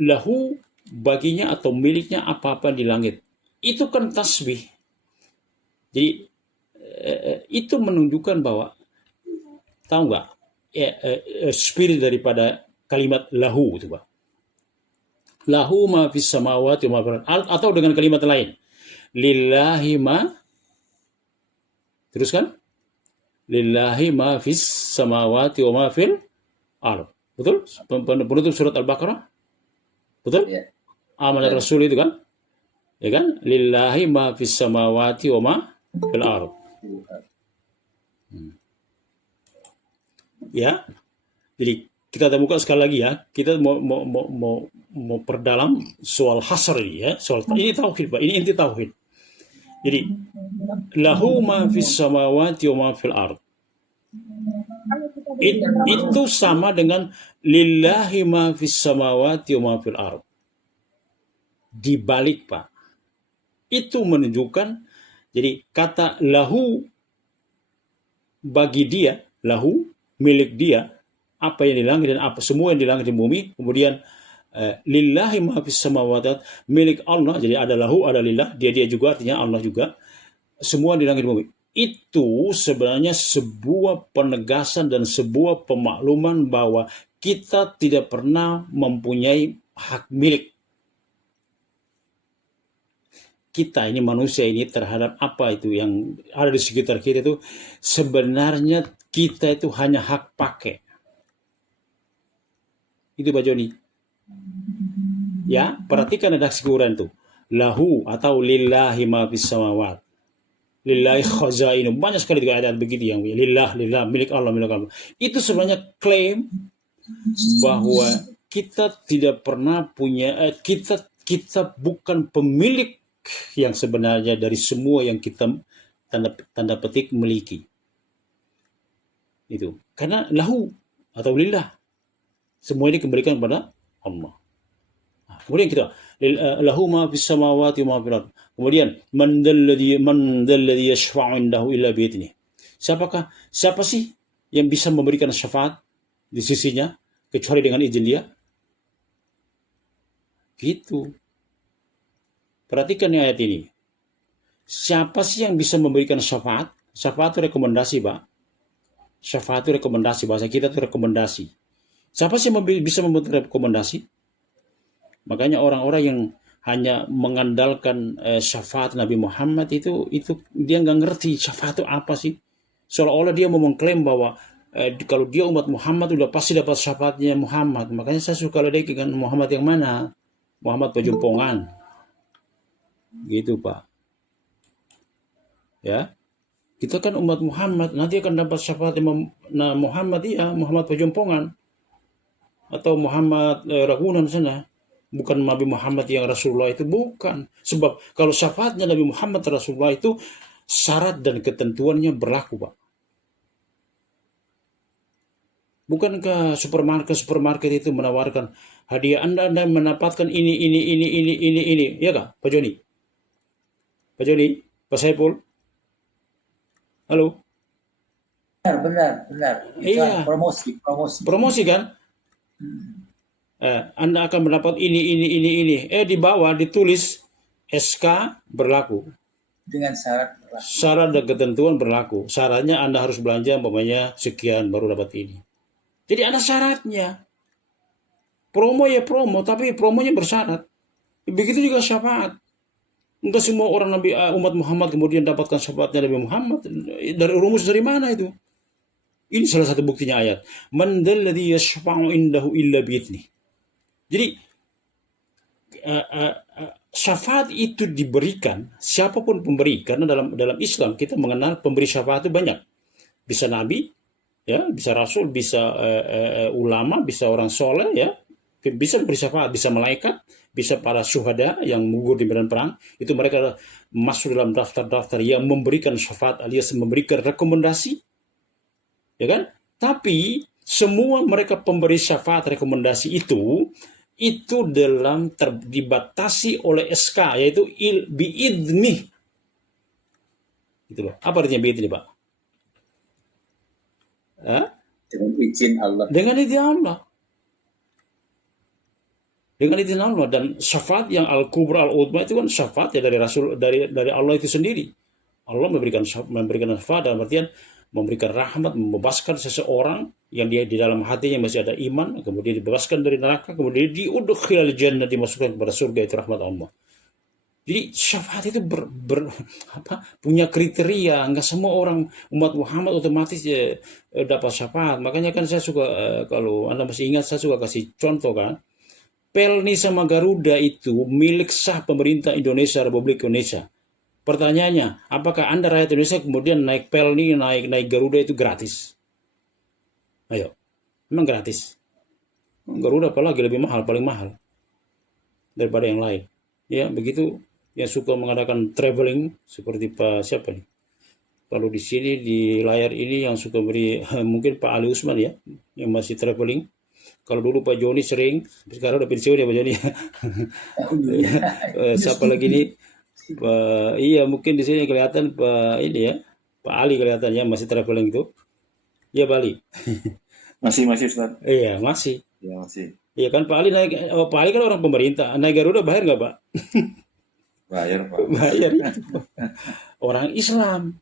lahu baginya atau miliknya apa-apa di langit. Itu kan tasbih. Jadi itu menunjukkan bahwa, tahu nggak, spirit daripada kalimat lahu itu, Pak. Lahu ma fis samawati wa ma fil ard, atau dengan kalimat lain, lillahi ma, teruskan, lillahi ma fis samawati wa ma fil ard. Betul? Penutup surat Al-Baqarah. Betul? Ya. Amanat Rasul itu kan? Ya kan? Lillahi ma fis samawati wa ma fil ard. Ya. Jadi kita temukan sekali lagi ya. Kita mau perdalam soal hasr ini ya. Soal ini tauhid, Pak. Ini inti tauhid. Jadi lahu ma fis samawati wa ma fil ard. Itu sama dengan lillahi ma fis samawati wa ma fil ard. Dibalik, Pak. Itu menunjukkan, jadi kata lahu bagi dia, lahu milik dia, apa yang di langit dan apa semua yang di langit dan bumi. Kemudian lillahi ma fis samawati, milik Allah. Jadi ada lahu, ada lillah, dia juga, artinya Allah juga. Semua di langit dan bumi. Itu sebenarnya sebuah penegasan dan sebuah pemakluman bahwa kita tidak pernah mempunyai hak milik. Kita ini manusia ini terhadap apa itu yang ada di sekitar kita itu, sebenarnya kita itu hanya hak pakai. Itu Pak Joni. Ya, perhatikan redaksi Quran itu. Lahu atau lillahi ma fis samawat. Lillahi khazainu. Banyak sekali juga ayat begitu yang lillah, milik Allah. Itu sebenarnya klaim bahwa kita tidak pernah punya, kita bukan pemilik yang sebenarnya dari semua yang kita tanda petik miliki. Itu karena lahu atau lillah, semua ini dikembalikan kepada Allah. Nah, kemudian kita lahu ma fis samawati wa ma fil ard. Kemudian man dzalladzi yashfa'u indahu illa bi idzni. Siapa sih yang bisa memberikan syafaat di sisinya kecuali dengan izin dia? Gitu. Perhatikan ayat ini. Siapa sih yang bisa memberikan syafaat? Syafaat itu rekomendasi, Pak. Syafaat itu rekomendasi. Bahasa kita itu rekomendasi. Siapa sih yang bisa membuat rekomendasi? Makanya orang-orang yang hanya mengandalkan syafaat Nabi Muhammad itu dia nggak ngerti syafaat itu apa sih. Seolah-olah dia mau mengklaim bahwa kalau dia umat Muhammad udah pasti dapat syafaatnya Muhammad. Makanya saya suka ledek dengan Muhammad yang mana? Muhammad Pejompongan. Gitu, Pak. Ya. Kita kan umat Muhammad, nanti akan dapat syafaat Muhammad, ya, Muhammad Pejompongan atau Muhammad Ragunan sana. Bukan Nabi Muhammad yang Rasulullah itu, bukan. Sebab kalau syafaatnya Nabi Muhammad Rasulullah itu syarat dan ketentuannya berlaku, Pak. Bukankah supermarket itu menawarkan hadiah Anda mendapatkan ini, ya kak, Pak Joni? Pak Joni, Pak Saiful, halo? Benar. Itu Iya, promosi. promosi kan? Anda akan mendapat ini. Di bawah ditulis SK berlaku. Dengan syarat berlaku. Syarat dan ketentuan berlaku. Syaratnya Anda harus belanja umpamanya sekian baru dapat ini. Jadi ada syaratnya. Promo ya promo, tapi promonya bersyarat. Begitu juga syafaat. Enggak semua orang umat Muhammad kemudian dapatkan syafaatnya Nabi Muhammad. Rumus dari mana itu? Ini salah satu buktinya ayat. Man dzalladzi yashfa'u indahu illa bi'idnih. Jadi syafaat itu diberikan siapapun pemberi, karena dalam Islam kita mengenal pemberi syafaat itu banyak. Bisa nabi, ya, bisa rasul, bisa ulama, bisa orang soleh, ya, bisa memberi syafaat, bisa malaikat, bisa para syuhada yang gugur di medan perang. Itu mereka masuk dalam daftar-daftar yang memberikan syafaat alias memberikan rekomendasi, ya kan? Tapi semua mereka pemberi syafaat rekomendasi itu dibatasi oleh SK, yaitu biidnih. Gitu loh. Apa artinya biidnih, Pak? Dengan izin Allah. Dengan izin Allah. Dengan izin Allah. Dan syafaat yang al-kubra al-udma itu kan syafaat ya dari Rasul, dari Allah itu sendiri. Allah memberikan syafaat dalam artian memberikan rahmat, membebaskan seseorang yang dia di dalam hatinya masih ada iman, kemudian dibebaskan dari neraka, kemudian diudkhilal jannah, dimasukkan kepada surga, itu rahmat Allah. Jadi syafaat itu punya kriteria. Nggak semua orang umat Muhammad otomatis dapat syafaat. Makanya kan saya suka, kalau Anda masih ingat, saya suka kasih contoh kan. Pelni sama Garuda itu milik sah pemerintah Indonesia, Republik Indonesia. Pertanyaannya, apakah Anda rakyat Indonesia kemudian naik Pelni, naik Garuda itu gratis? Ayo, memang gratis. Garuda apalagi lebih mahal, paling mahal daripada yang lain. Ya, begitu yang suka mengadakan traveling seperti Pak siapa nih? Kalau di sini di layar ini yang suka beri mungkin Pak Ali Usman ya, yang masih traveling. Kalau dulu Pak Joni sering, sekarang udah pensiun ya Pak Joni. Siapa lagi nih? Iya mungkin di sini kelihatan Pak ini ya, Pak Ali kelihatannya masih traveling itu. Iya Bali. Masih Ustaz. Iya masih. Ya masih. Iya kan Pak Ali Pak Ali kan orang pemerintah. Naik Garuda bayar nggak Pak? Bayar Pak. Bayar itu. Orang Islam.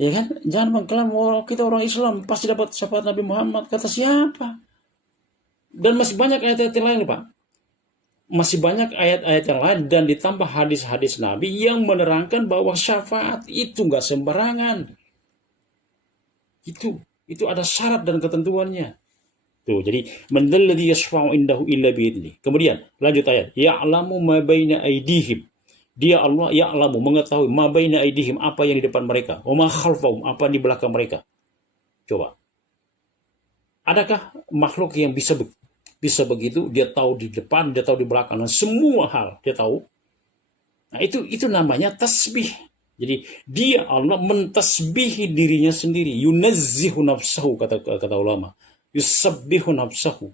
Ya kan? Jangan mengklaim kita orang Islam pasti dapat syafaat Nabi Muhammad. Kata siapa? Dan masih banyak ayat-ayat yang lain Pak. Masih banyak ayat-ayat yang lain dan ditambah hadis-hadis Nabi yang menerangkan bahwa syafaat itu nggak sembarangan. Itu ada syarat dan ketentuannya. Tuh, jadi mandalladzi yashfa'u indahu illa bi'idnih. Kemudian lanjut ayat, ya'lamu ma baina aydihim. Dia Allah ya'lamu, mengetahui ma baina aydihim, apa yang di depan mereka, wa ma khalfahum, apa di belakang mereka. Coba. Adakah makhluk yang bisa begitu? Dia tahu di depan, dia tahu di belakang, dan semua hal dia tahu. Nah, itu namanya tasbih. Jadi dia Allah mentasbihi dirinya sendiri. Yunazzihu nafsahu, kata ulama. Yusabbihu nafsahu.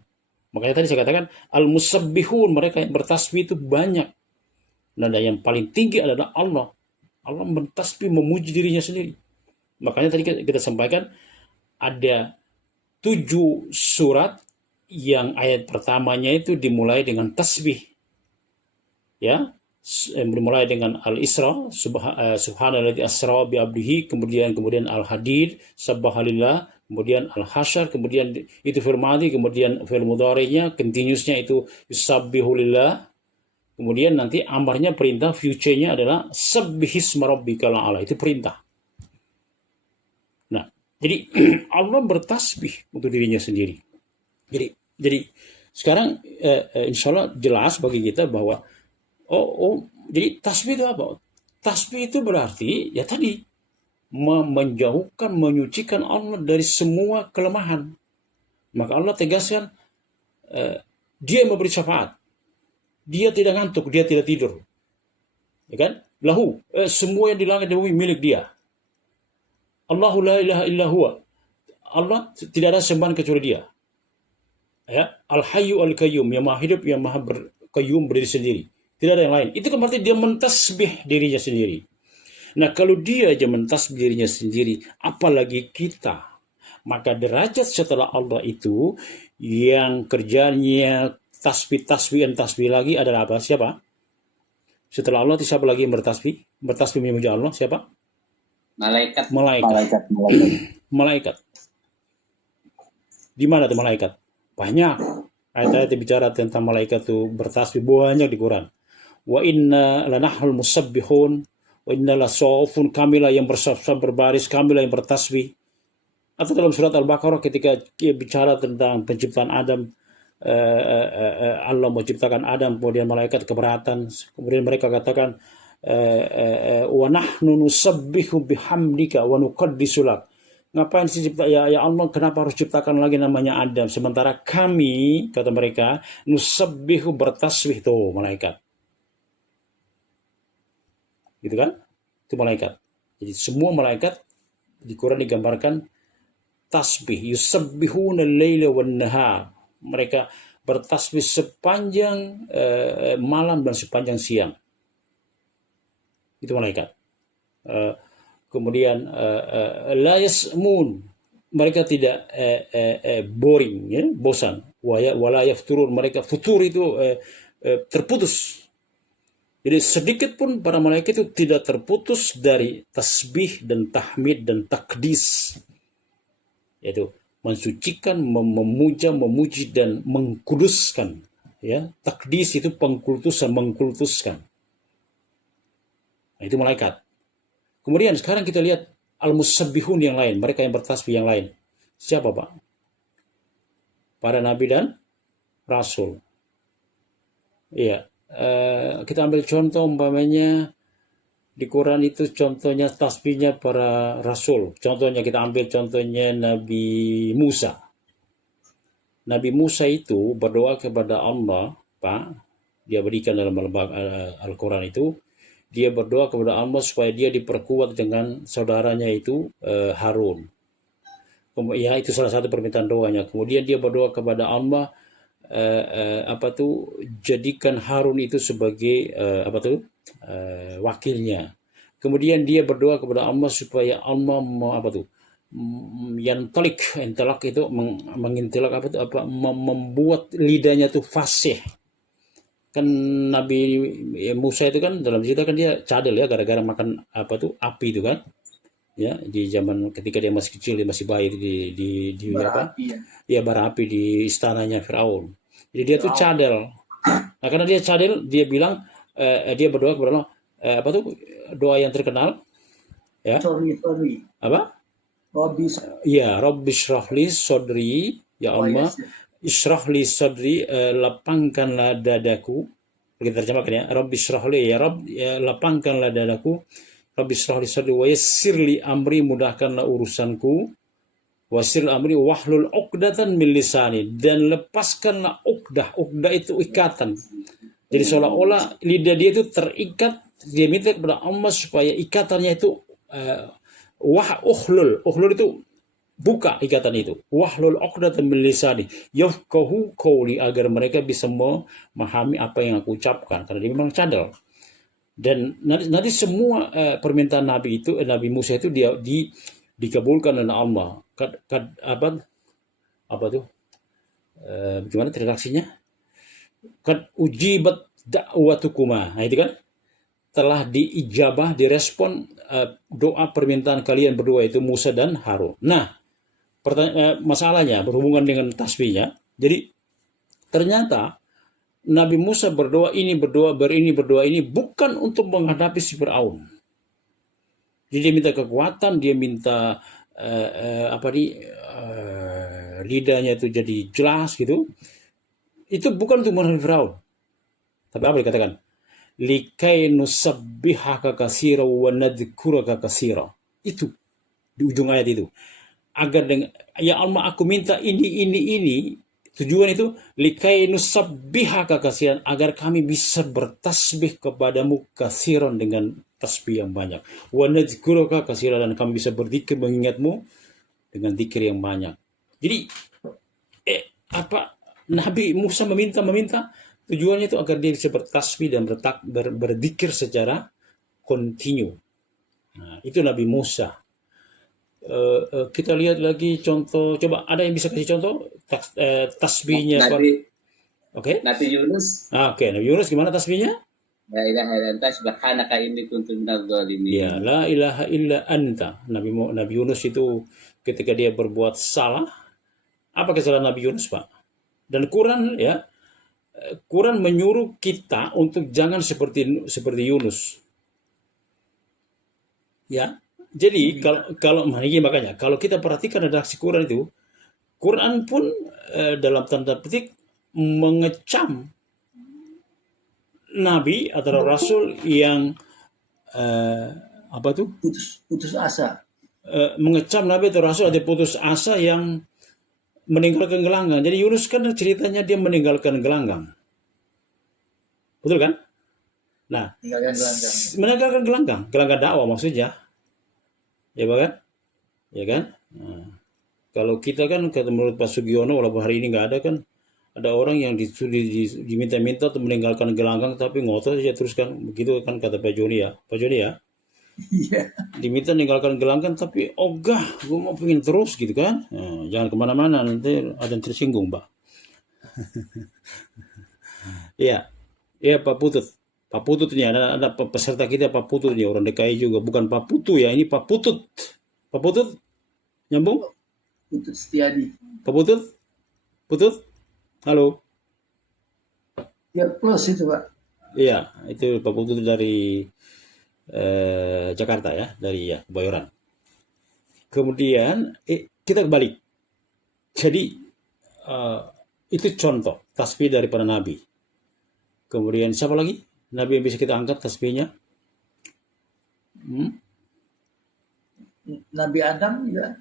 Makanya tadi saya katakan al-musabbihun, mereka yang bertasbih itu banyak. Dan yang paling tinggi adalah Allah. Allah bertasbih, memuji dirinya sendiri. Makanya tadi kita sampaikan ada 7 surat yang ayat pertamanya itu dimulai dengan tasbih. Ya, dimulai dengan Al-Isra, subhanalladzi asra bi abdihi, kemudian Al-Hadid, subhanallah, kemudian Al-Hasyr, kemudian itu fi'il madhi, kemudian fi'il mudhari'nya, continuousnya itu yusabbihulillah. Kemudian nanti amarnya perintah, future-nya adalah sabbihisma rabbikal a'la, itu perintah. Nah, jadi Allah bertasbih untuk dirinya sendiri. Jadi sekarang insya Allah jelas bagi kita bahwa jadi tasbih itu apa? Tasbih itu berarti ya tadi menjauhkan, menyucikan Allah dari semua kelemahan. Maka Allah tegaskan dia yang memberi syafaat. Dia tidak ngantuk, dia tidak tidur. Ya kan? Lahu, semua yang di langit dan bumi milik dia. Allahu la ilaha illa huwa. Allah tidak ada sembahan kecuali Dia. Ya, Al-Hayyu Al-Qayyum, yang maha hidup, yang maha qayyum, berdiri sendiri. Tidak ada yang lain. Itu kan berarti dia mentasbih dirinya sendiri. Nah, kalau dia aja mentasbih dirinya sendiri, apalagi kita. Maka derajat setelah Allah itu yang kerjanya tasbih lagi adalah apa? Siapa? Setelah Allah siapa lagi yang bertasbih memuji Allah? Siapa? Malaikat. Malaikat. Di mana tuh malaikat? Banyak. Ayat-ayat bicara tentang malaikat itu bertasbih banyak di Quran. Wa inna lanahnul musabbihun wa inna lasawfun, kamilah yang berbaris, kamilah yang bertasbih. Atau dalam surat Al-Baqarah ketika dia bicara tentang penciptaan Adam, Allah menciptakan Adam, kemudian malaikat keberatan, kemudian mereka katakan wa nahnu nusabbihu bihamdika wa nuqaddisu lak. Ngapain sih cipta ya Allah, kenapa harus ciptakan lagi namanya Adam, sementara kami, kata mereka, nusabbihu, bertasbih, tuh malaikat. Gitu kan? Itu malaikat. Jadi semua malaikat di Quran digambarkan tasbih, yusabbihuna al-laila wan nahar. Mereka bertasbih sepanjang malam dan sepanjang siang. Itu malaikat. Kemudian la yasmun, mereka tidak boring, ya, bosan. Wala yafturun, mereka futur itu terputus. Jadi sedikit pun para malaikat itu tidak terputus dari tasbih dan tahmid dan takdis, yaitu mensucikan, memuja, memuji dan mengkuduskan. Ya, takdis itu pengkultusan, mengkultuskan. Nah, itu malaikat. Kemudian sekarang kita lihat al-musabbihun yang lain, mereka yang bertasbih yang lain. Siapa, Pak? Para nabi dan rasul. Iya, kita ambil contoh umpamanya di Quran itu contohnya tasbihnya para rasul. Contohnya kita ambil contohnya Nabi Musa. Nabi Musa itu berdoa kepada Allah, Pak. Dia berikan dalam Al-Quran itu, dia berdoa kepada Allah supaya dia diperkuat dengan saudaranya itu Harun. Ya, itu salah satu permintaan doanya. Kemudian dia berdoa kepada Allah, jadikan Harun itu sebagai wakilnya. Kemudian dia berdoa kepada Allah supaya Allah intelak itu mengintilak membuat lidahnya itu fasih. Kan Nabi Musa itu kan dalam cerita kan dia cadel ya, gara-gara makan api itu kan, ya, di zaman ketika dia masih kecil, dia masih bayi di bara api, ya bara api di istananya Firaun. Jadi dia tuh cadel. Nah, karena dia cadel, dia bilang dia berdoa kepada Allah, doa yang terkenal, ya, Rabbi syrahli sodri, ya Allah, Ishrahli sadri, lapangkanlah dadaku. Kita terjemahkan ya, Rabbi ishrahli, ya Rabb, ya, lapangkanlah dadaku. Rabbi ishrahli sadri wa yassirli amri, mudahkanlah urusanku. Wasir amri wahlul uqdatan min lisani, dan lepaskanlah uqdah. Uqdah itu ikatan. Jadi seolah-olah lidah dia itu terikat, dia minta kepada Allah supaya ikatannya itu uhlul itu buka ikatan itu. Wahlul 'uqdatam min lisani yafqahu qawli, agar mereka bisa memahami apa yang aku ucapkan, karena dia memang cadel. Dan nanti semua permintaan Nabi itu, Nabi Musa itu dia dikabulkan oleh Allah. Gimana redaksinya? Kad ujibat da'watukuma. Nah, itu kan telah diijabah, direspon doa permintaan kalian berdua, itu Musa dan Harun. Nah, masalahnya berhubungan dengan tasbihnya. Jadi ternyata Nabi Musa berdoa ini bukan untuk menghadapi si Firaun. Jadi dia minta kekuatan, dia minta lidahnya itu jadi jelas gitu. Itu bukan untuk menghadapi Firaun. Tapi apa dikatakan? Likai nusabbihaka katsira wa nadhkuraka katsira. Itu di ujung ayat itu. Agar dengan, ya Allah, aku minta ini. Tujuan itu likai nusabbihaka katsiran, agar kami bisa bertasbih kepadamu katsiran, dengan tasbih yang banyak. Wa nadhkuraka katsiran, dan kami bisa berzikir mengingatmu dengan zikir yang banyak. Jadi Nabi Musa meminta tujuannya itu agar dia bisa bertasbih dan berzikir secara kontinu. Nah, itu Nabi Musa. Kita lihat lagi contoh, coba ada yang bisa kasih contoh tasbihnya Pak? Nabi Oke. Nabi Yunus, Oke, Nabi Yunus gimana tasbihnya? la ilaha illa anta subhanaka inni kuntu minadz zalimin. Ya, la ilaha illa anta. Nabi Yunus itu ketika dia berbuat salah, apa kesalahan Nabi Yunus, Pak? Dan Quran menyuruh kita untuk jangan seperti Yunus. Ya. Jadi kalau makanya kalau kita perhatikan redaksi Quran itu, Quran pun dalam tanda petik mengecam nabi atau rasul yang putus asa. Mengecam nabi atau rasul atau putus asa yang meninggalkan gelanggang. Jadi Yunus kan ceritanya dia meninggalkan gelanggang. Betul kan? Nah, meninggalkan gelanggang dakwah maksudnya. Ya kan? Ya kan? Nah, kalau kita kan menurut Pak Sugiono, walaupun hari ini nggak ada kan, ada orang yang diminta-minta untuk meninggalkan gelanggang tapi ngotot saja teruskan, begitu kan kata Pak Joni ya. Iya. Diminta meninggalkan gelanggang tapi ogah, gue mau pengen terus gitu kan. Nah, jangan kemana-mana, nanti ada yang tersinggung, Pak. Iya, Pak Putut ini ada peserta kita Pak Putut nih, orang DKI juga, bukan Pak Putu ya, ini Pak Putut. Pak Putut nyambung? Putut Setiadi. Pak Putut? Halo. Ya plus itu Pak. Iya, itu Pak Putut dari Jakarta ya, dari Kebayoran. Kemudian kita kembali. Jadi itu contoh tasbih daripada Nabi. Kemudian siapa lagi? Nabi yang bisa kita angkat tasbihnya? Nabi Adam ya.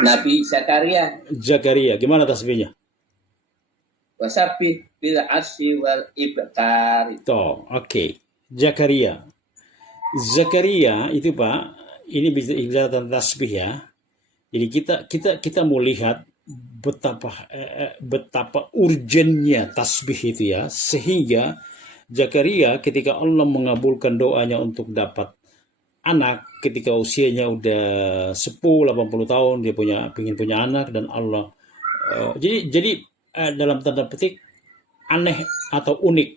Nabi Zakaria, gimana tasbihnya? Wasabbih bil arsy wal ibkar. Oke. Zakaria itu Pak, ini bisa tasbih ya. Jadi kita mau lihat betapa urgennya tasbih itu ya, sehingga Zakaria ketika Allah mengabulkan doanya untuk dapat anak ketika usianya udah 10-80 tahun, dia ingin punya anak, dan Allah jadi dalam tanda petik aneh atau unik.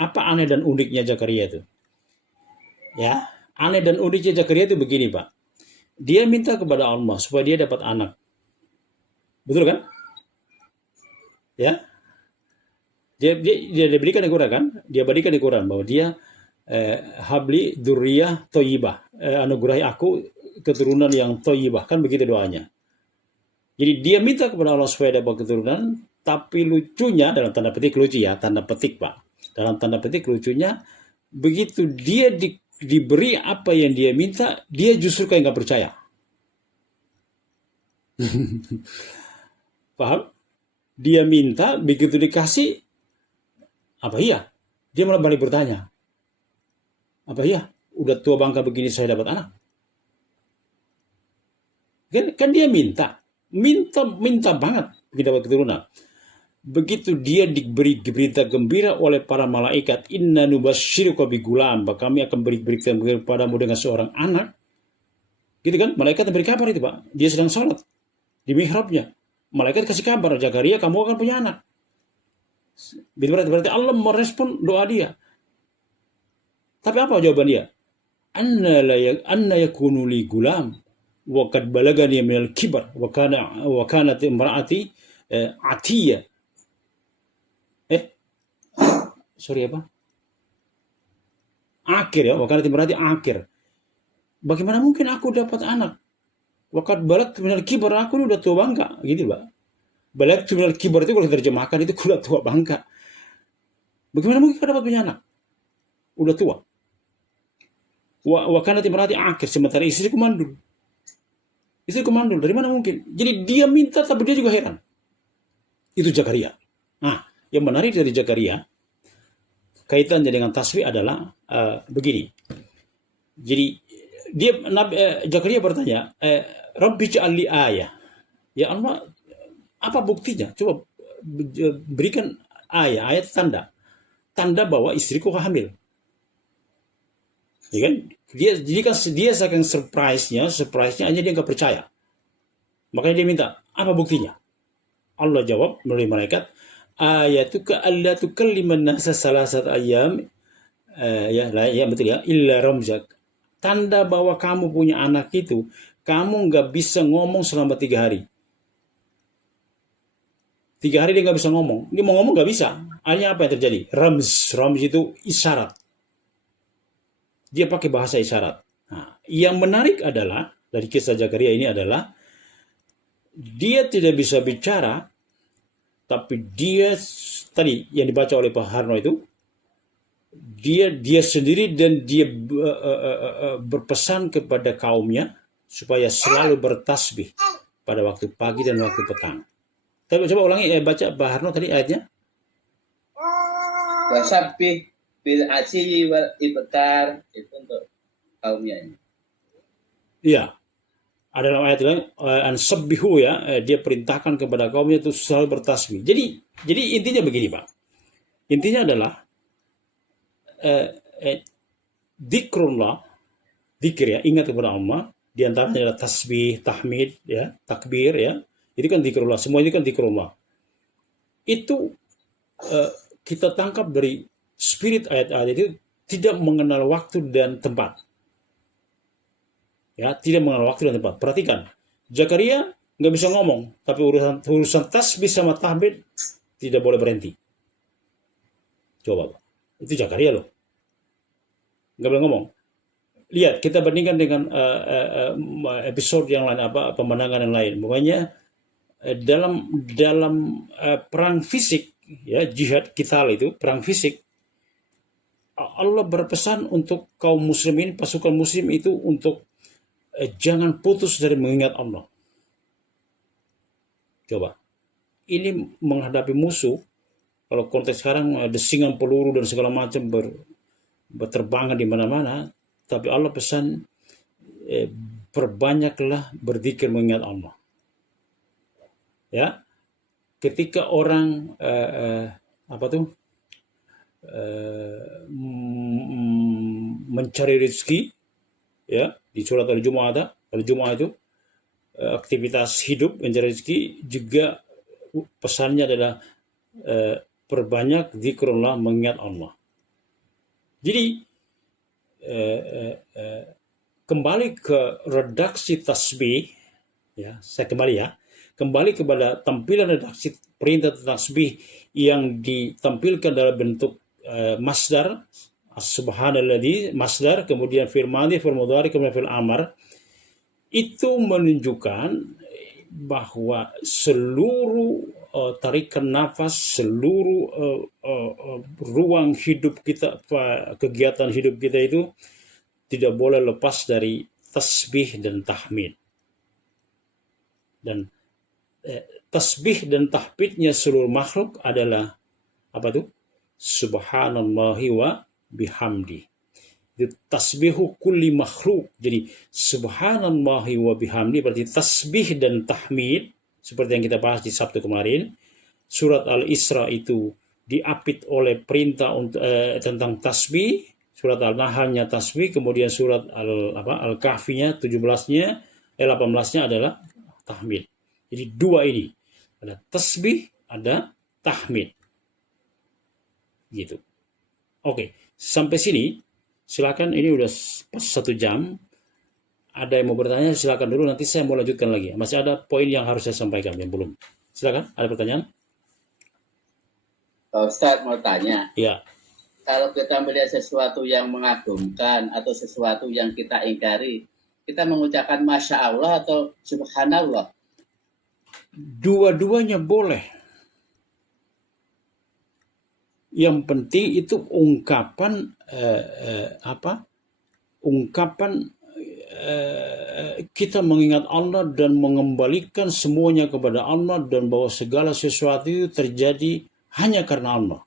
Apa aneh dan uniknya Zakaria itu? Ya, aneh dan uniknya Zakaria itu begini, Pak. Dia minta kepada Allah supaya dia dapat anak. Betul kan? Ya. Dia diberikan di Quran kan? Dia berikan di Quran bahwa dia habli dzurriyyah thayyibah. Anugerahi aku keturunan yang thayyibah, kan begitu doanya. Jadi dia minta kepada Allah supaya dapat keturunan, tapi lucunya, dalam tanda petik lucu ya, tanda petik Pak. Dalam tanda petik lucunya, begitu dia diberi apa yang dia minta, dia justru kayak nggak percaya. Paham? Dia minta, begitu dikasih, apa iya? Dia malah balik bertanya, apa iya? Udah tua bangka begini saya dapat anak? Kan dia minta banget begitu dapat keturunan. Begitu dia diberi berita gembira oleh para malaikat, inna nubasyyiruka bigulam, kami akan beri berita gembira padamu dengan seorang anak. Gitu kan? Malaikat beri kabar itu, Pak. Dia sedang sholat di mihrabnya. Malaikat kasih kabar, Zakaria kamu akan punya anak. Berarti Allah merespon doa dia. Tapi apa jawaban dia? Anna yakunu li gulam wa qad balagani minal kibar wa kanat imraati atiyah. Sorry apa? Akhir ya, wa kanat imraati akhir. Bagaimana mungkin aku dapat anak? Wa qad balagtu minal kibar, aku ini udah tua bangka, gitu, Pak. Balagtu minal kibar itu kalau diterjemahkan itu udah tua bangka. Bagaimana mungkin dapat punya anak? Udah tua. Wa kanat imraati akhir, sementara istriku mandul. Dari mana mungkin? Jadi dia minta tapi dia juga heran. Itu Zakaria. Nah, yang menarik dari Zakaria kaitannya dengan tasbih adalah begini. Jadi Zakaria bertanya, Rabbi ja'alli ayah. Ya Allah, apa buktinya? Coba berikan ayat tanda. Tanda bahwa istriku hamil. Ya kan? Dia saking surprise-nya aja dia nggak percaya. Makanya dia minta, apa buktinya? Allah jawab melalui malaikat, ayatuka alla tukalliman nasa salasat ayam, ya betul ya, illa ramzak. Tanda bahwa kamu punya anak itu, kamu nggak bisa ngomong selama 3 hari. 3 hari dia nggak bisa ngomong. Dia mau ngomong nggak bisa. Akhirnya apa yang terjadi? Rams itu isyarat. Dia pakai bahasa isyarat. Nah, yang menarik adalah dari kisah Zakaria ini adalah dia tidak bisa bicara, tapi dia tadi yang dibaca oleh Pak Harno itu, dia sendiri dan dia berpesan kepada kaumnya supaya selalu bertasbih pada waktu pagi dan waktu petang. Coba ulangi, baca Pak Harno tadi ayatnya. Wasabbih bil asyi wal ibkar, itu untuk kaumnya ini. Iya. Ada dalam ayat lain ansabbihu ya, dia perintahkan kepada kaumnya itu selalu bertasbih. Jadi intinya begini, Pak. Intinya adalah zikrullah, zikir ya, ingat kepada Allah, di antaranya adalah tasbih, tahmid ya, takbir ya. Itu kan zikrullah, semua ini kan zikrullah. Itu kita tangkap dari spirit ayat-ayat itu tidak mengenal waktu dan tempat. Ya, tidak mengenal waktu dan tempat. Perhatikan, Zakaria nggak bisa ngomong, tapi urusan tasbih sama tahmid tidak boleh berhenti. Coba, itu Zakaria loh, nggak boleh ngomong. Lihat, kita bandingkan dengan episode yang lain, pemandangan yang lain. Pokoknya dalam perang fisik, ya jihad kita itu perang fisik. Allah berpesan untuk kaum muslimin, pasukan muslim itu untuk jangan putus dari mengingat Allah. Coba, ini menghadapi musuh. Kalau konteks sekarang desingan peluru dan segala macam berterbangan di mana-mana, tapi Allah pesan perbanyaklah berzikir mengingat Allah. Ya, ketika orang mencari rezeki, ya di surat Al-Jumu'ah itu aktivitas hidup mencari rezeki juga pesannya adalah perbanyak zikrullah, mengingat Allah. Jadi kembali ke redaksi tasbih, ya saya kembali kepada tampilan redaksi perintah tasbih yang ditampilkan dalam bentuk masdar, subhanalladzi masdar, kemudian fil madhi, fil mudhari, kemudian fil amar. Itu menunjukkan bahwa seluruh tarikan nafas, seluruh ruang hidup kita, kegiatan hidup kita itu tidak boleh lepas dari tasbih dan tahmid. Dan tasbih dan tahmidnya seluruh makhluk adalah apa tuh? Subhanallahi wa bihamdi. Itu tasbihu kulli makhluk. Jadi subhanallahi wa bihamdi berarti tasbih dan tahmid seperti yang kita bahas di Sabtu kemarin. Surat Al-Isra itu diapit oleh perintah tentang tasbih, surat Al-Nahlnya tasbih, kemudian surat Al-Kahfinya 17-nya 18-nya adalah tahmid. Jadi dua ini, ada tasbih, ada tahmid. Gitu. Oke, sampai sini silakan, ini udah pas 1 jam. Ada yang mau bertanya silakan dulu, nanti saya mau lanjutkan lagi. Masih ada poin yang harus saya sampaikan yang belum. Silakan, ada pertanyaan? Pak Ustadz mau tanya. Ya. Kalau kita melihat sesuatu yang mengagumkan atau sesuatu yang kita ingkari, kita mengucapkan Masya Allah atau Subhanallah? Dua-duanya boleh. Yang penting itu ungkapan kita mengingat Allah dan mengembalikan semuanya kepada Allah, dan bahwa segala sesuatu itu terjadi hanya karena Allah,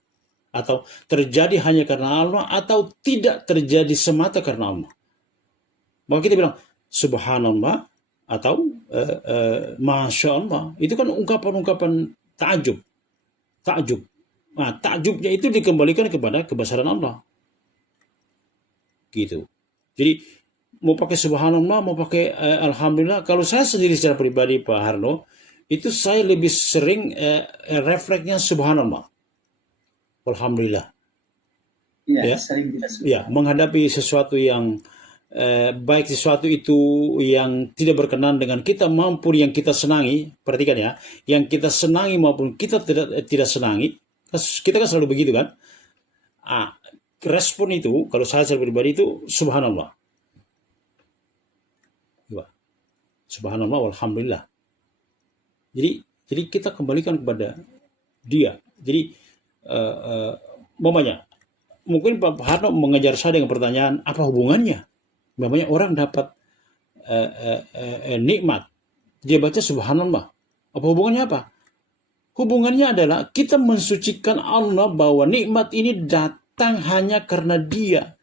atau terjadi hanya karena Allah, atau tidak terjadi semata karena Allah. Maka kita bilang Subhanallah, atau Masya Allah. Itu kan ungkapan-ungkapan takjub. Takjub. Nah, takjubnya itu dikembalikan kepada kebesaran Allah. Gitu. Jadi mau pakai subhanallah, mau pakai alhamdulillah. Kalau saya sendiri secara pribadi Pak Harno, itu saya lebih sering refleksnya subhanallah, alhamdulillah. Iya, Ya. sering kita suka. Ya, menghadapi sesuatu yang baik sesuatu itu yang tidak berkenan dengan kita maupun yang kita senangi. Perhatikan ya, yang kita senangi maupun kita tidak senangi, kita kan selalu begitu kan. Respon itu kalau saya secara pribadi itu subhanallah, subhanallah, alhamdulillah. Jadi kita kembalikan kepada dia. Jadi mamanya mungkin Pak Harno mengejar saya dengan pertanyaan apa hubungannya? Mamanya orang dapat nikmat, dia baca subhanallah. Apa hubungannya apa? Hubungannya adalah kita mensucikan Allah bahwa nikmat ini datang hanya karena dia.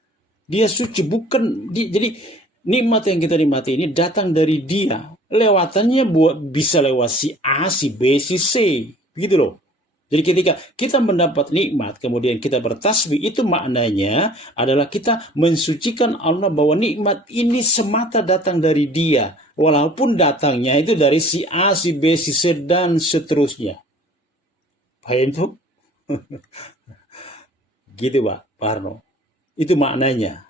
Dia suci, bukan jadi nikmat yang kita nikmati ini datang dari dia. Lewatannya bisa lewat si A, si B, si C. Begitu loh. Jadi ketika kita mendapat nikmat, kemudian kita bertasbih, itu maknanya adalah kita mensucikan Allah bahwa nikmat ini semata datang dari dia. Walaupun datangnya itu dari si A, si B, si C, dan seterusnya. Paham tuh? Gitu Pak Harno. Itu maknanya.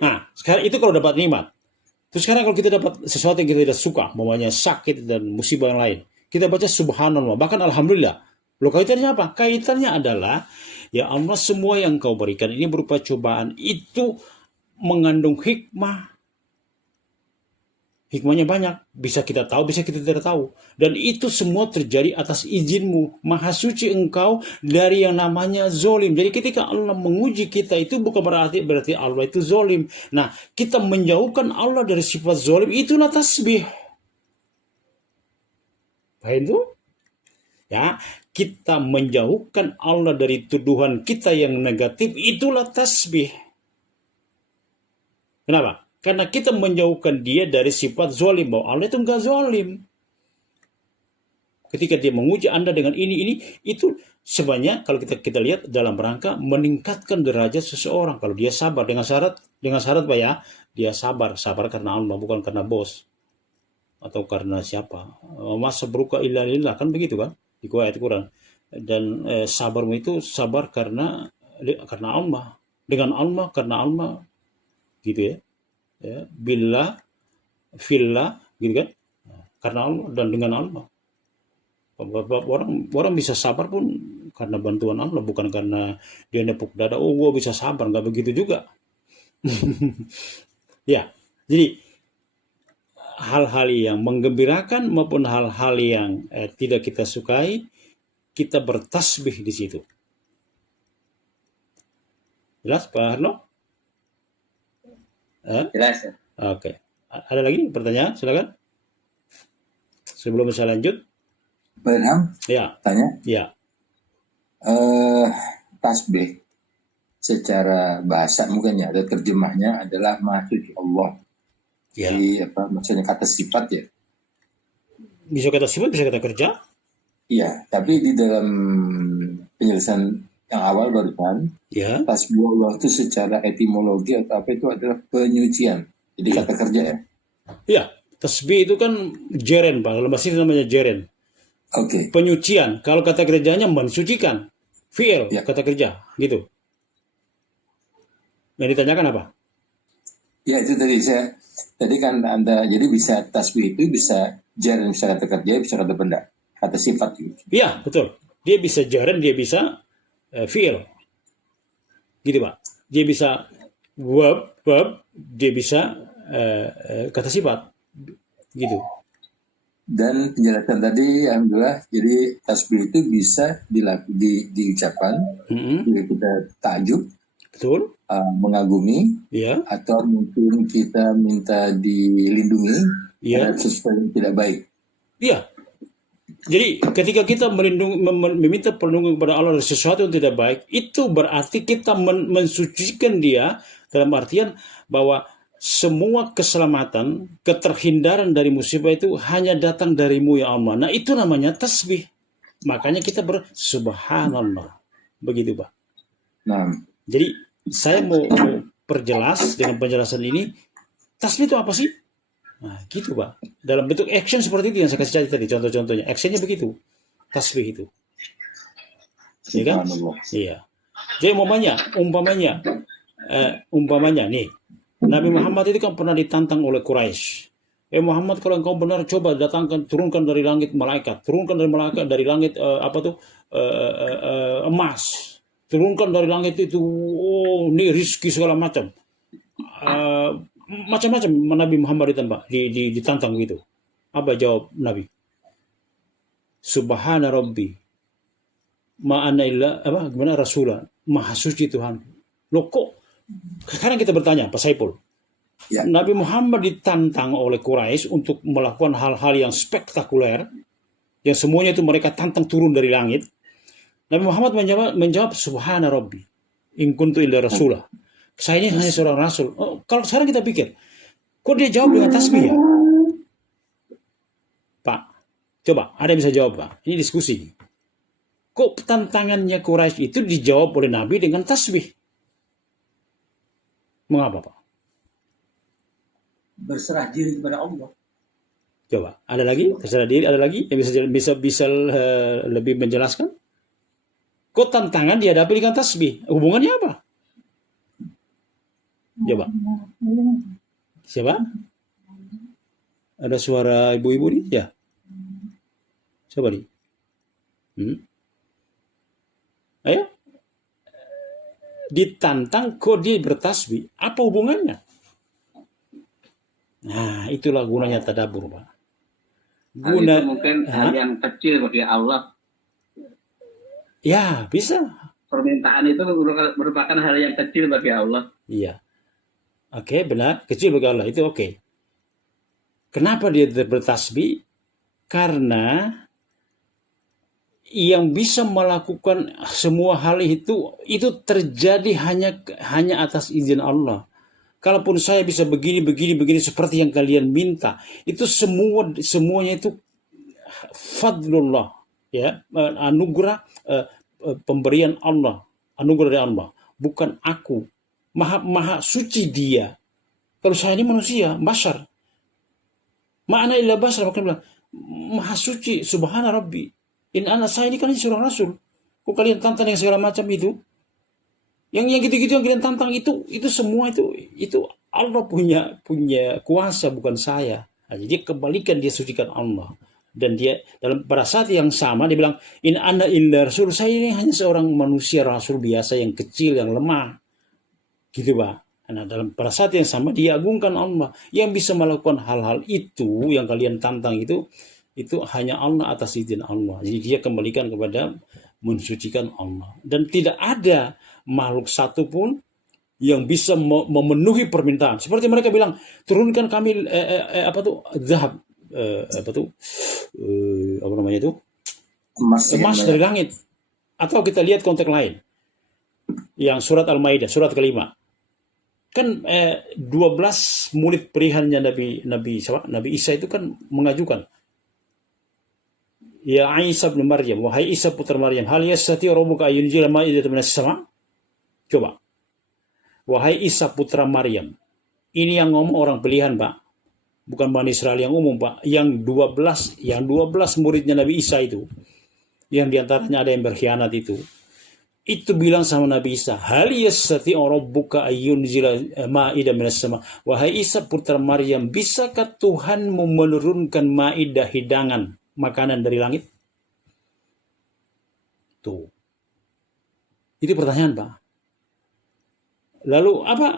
Nah, sekarang itu kalau dapat nikmat. Terus sekarang kalau kita dapat sesuatu yang kita tidak suka, namanya sakit dan musibah yang lain, kita baca subhanallah, bahkan alhamdulillah. Loh, kaitannya apa? Kaitannya adalah, ya Allah, semua yang kau berikan ini berupa cobaan, itu mengandung hikmah. Hikmahnya banyak, bisa kita tahu, bisa kita tidak tahu. Dan itu semua terjadi atas izinmu. Maha suci engkau dari yang namanya zolim. Jadi ketika Allah menguji kita, itu bukan berarti Allah itu zolim. Nah, kita menjauhkan Allah dari sifat zolim, itulah tasbih. Paham itu? Ya, kita menjauhkan Allah dari tuduhan kita yang negatif, itulah tasbih. Kenapa? Karena kita menjauhkan dia dari sifat zolim, bahwa Allah itu enggak zolim. Ketika dia menguji Anda dengan ini, itu sebenarnya kalau kita lihat dalam rangka meningkatkan derajat seseorang. Kalau dia sabar dengan syarat Pak ya, dia sabar karena Allah, bukan karena bos atau karena siapa. Masa beruka illa lillah, kan begitu kan di ayat Quran. Dan sabarmu itu sabar karena Allah, dengan Allah, karena Allah, gitu ya. Ya, billah, fillah, gitu kan? Karena Allah dan dengan Allah. Orang bisa sabar pun karena bantuan Allah, bukan karena dia nepuk dada. Oh, gue bisa sabar, nggak begitu juga. Ya, jadi hal-hal yang menggembirakan maupun hal-hal yang tidak kita sukai, kita bertasbih di situ. Jelas, Pak Harno? Jelas ya. Oke. Ada lagi pertanyaan? Silakan. Sebelum saya lanjut. Pak Ilham, Ya. tanya. Ya. Tasbih secara bahasa mungkin ya, ada terjemahnya adalah Maha Suci Allah. Ya. Jadi maksudnya kata sifat ya. Bisa kata sifat, bisa kata kerja. Iya, tapi di dalam penjelasan yang awal barusan, Ya. tasbih Allah itu secara etimologi atau apa itu adalah penyucian. Jadi kata kerja ya. Ya. Tasbih itu kan jeren, Pak. Dalam bahasa itu namanya jeren. Oke. Penyucian. Kalau kata kerjanya mensucikan. Fi'il, Ya. kata kerja. Gitu. Yang ditanyakan apa? Ya itu tadi kan Anda jadi bisa tasbih itu bisa jaren, bisa kata kerja, bisa kata benda, kata sifat gitu. Iya, betul. Dia bisa jaren, dia bisa fi'il. Gitu, Pak. Dia bisa verb, dia bisa kata sifat. Gitu. Dan penjelasan tadi alhamdulillah, jadi tasbih itu bisa diucapkan, jadi kita takjub, Betul. mengagumi, Ya. atau mungkin kita minta dilindungi Ya. dari sesuatu yang tidak baik. Iya. Jadi ketika kita meminta perlindungan kepada Allah dari sesuatu yang tidak baik, itu berarti kita mensucikan dia, dalam artian bahwa semua keselamatan, keterhindaran dari musibah itu hanya datang darimu ya Allah. Nah itu namanya tasbih. Makanya kita bersubhanallah. Begitu Pak. Nah, Jadi saya mau perjelas dengan penjelasan ini, tasbih itu apa sih? Nah gitu Pak. Dalam bentuk action seperti itu yang saya kasih tadi contoh-contohnya. Actionnya begitu. Tasbih itu. Iya kan? subhanallah. Iya. Jadi umpamanya nih, Nabi Muhammad itu kan pernah ditantang oleh Quraisy. Muhammad, kalau engkau benar, coba turunkan dari langit malaikat, turunkan dari langit emas, turunkan dari langit itu, ini rizki segala macam, macam-macam. Nabi Muhammad ditantang gitu. Apa jawab Nabi? Subhana Rabbi, ma'ana illa gimana Rasulah, maha suci Tuhan. Loh kok sekarang kita bertanya Pak Saiful, Ya. Nabi Muhammad ditantang oleh Quraisy untuk melakukan hal-hal yang spektakuler, yang semuanya itu mereka tantang turun dari langit. Nabi Muhammad menjawab Subhana Rabbi, in kuntu illa Rasulah. Saya ini hanya seorang rasul. Kalau sekarang kita pikir, kok dia jawab dengan tasbih ya? Pak, coba ada yang bisa jawab Pak? Ini diskusi. Kok tantangannya Quraisy itu dijawab oleh Nabi dengan tasbih? Mengapa Pak? Berserah diri kepada Allah. Coba, ada lagi? Terserah diri, ada lagi yang bisa lebih menjelaskan? Kok tantangan dihadapi dengan tasbih? Hubungannya apa? Coba. Siapa? Ada suara ibu-ibu nih? Ya. Coba nih. Ayo. Ditantang kok dia bertasbih. Apa hubungannya? Nah, itulah gunanya tadabbur, Pak. Hal itu mungkin hal yang kecil bagi Allah. Ya, bisa. Permintaan itu merupakan hal yang kecil bagi Allah. Iya. Oke, benar. Kecil bagi Allah, itu oke. Kenapa dia bertasbih? Karena yang bisa melakukan semua hal itu terjadi hanya atas izin Allah. Kalaupun saya bisa begini seperti yang kalian minta, itu semuanya itu fadlullah, ya, anugerah, pemberian Allah, anugerah dari Allah, bukan aku. Maha suci dia. Kalau saya ini manusia, bashar. Ma'ana illa bashar, makanya bilang maha suci, subhana rabbi. Saya ini kan seorang rasul. Kok kalian tantang yang segala macam itu? Yang gitu-gitu yang kalian tantang itu semua itu Allah punya kuasa, bukan saya. Nah, jadi kembalikan, dia sucikan Allah. Dan dia pada saat yang sama dia bilang, in ana illa rasul, saya ini hanya seorang manusia rasul biasa yang kecil, yang lemah. Gitu Pak. Nah, pada saat yang sama dia agungkan Allah yang bisa melakukan hal-hal itu yang kalian tantang itu hanya Allah atas izin Allah. Jadi dia kembalikan kepada mensucikan Allah. Dan tidak ada makhluk satupun yang bisa memenuhi permintaan. Seperti mereka bilang, turunkan kami zahab, emas dari langit. Atau kita lihat konteks lain, yang surat Al-Maidah, surat kelima. Kan 12 murid perihannya Nabi Isa itu kan mengajukan, ya Isa bin Maryam, wahai Isa putra Maryam, hal yastati rabbuka ayyunzila ma'idatan minas sama'? Coba. Wahai Isa putra Maryam. Ini yang ngomong orang pilihan, Pak. Bukan Bani Israel yang umum, Pak. Yang 12 muridnya Nabi Isa itu, yang diantaranya ada yang berkhianat itu bilang sama Nabi Isa, hal yastati rabbuka ayyunzila ma'idatan minas sama'? Wahai Isa putra Maryam, bisakah Tuhanmu menurunkan maidah, hidangan makanan dari langit? Tuh. Itu pertanyaan, Pak. Lalu apa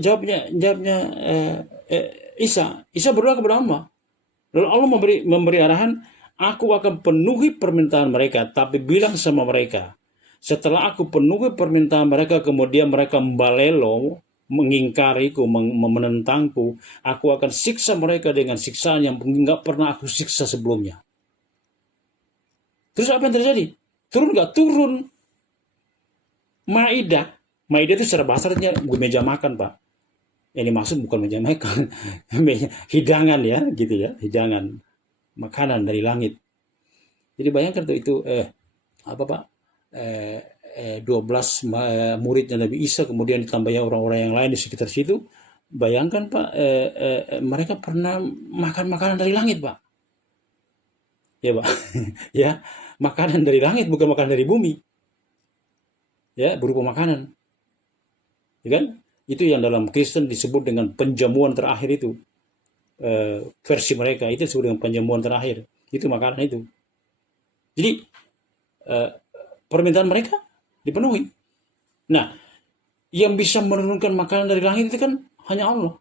jawabnya Isa berdoa kepada Allah. Lalu Allah memberi arahan, aku akan penuhi permintaan mereka, tapi bilang sama mereka, setelah aku penuhi permintaan mereka, kemudian mereka membalelo, mengingkariku, menentangku, aku akan siksa mereka dengan siksaan yang nggak pernah aku siksa sebelumnya. Terus apa yang terjadi? Turun nggak? Turun. Maidah itu secara bahasa artinya meja makan, Pak. Yang dimaksud bukan menjamaikan, hidangan ya, gitu ya, hidangan makanan dari langit. Jadi bayangkan tuh itu apa Pak? 12 muridnya Nabi Isa, kemudian ditambahnya orang-orang yang lain di sekitar situ. Bayangkan Pak, mereka pernah makan makanan dari langit Pak. Ya Pak, ya makanan dari langit bukan makanan dari bumi. Ya, berupa makanan. Ya kan? Itu yang dalam Kristen disebut dengan penjamuan terakhir itu. Versi mereka itu disebut dengan penjamuan terakhir. Itu makanan itu. Jadi permintaan mereka dipenuhi. Nah, yang bisa menurunkan makanan dari langit itu kan hanya Allah.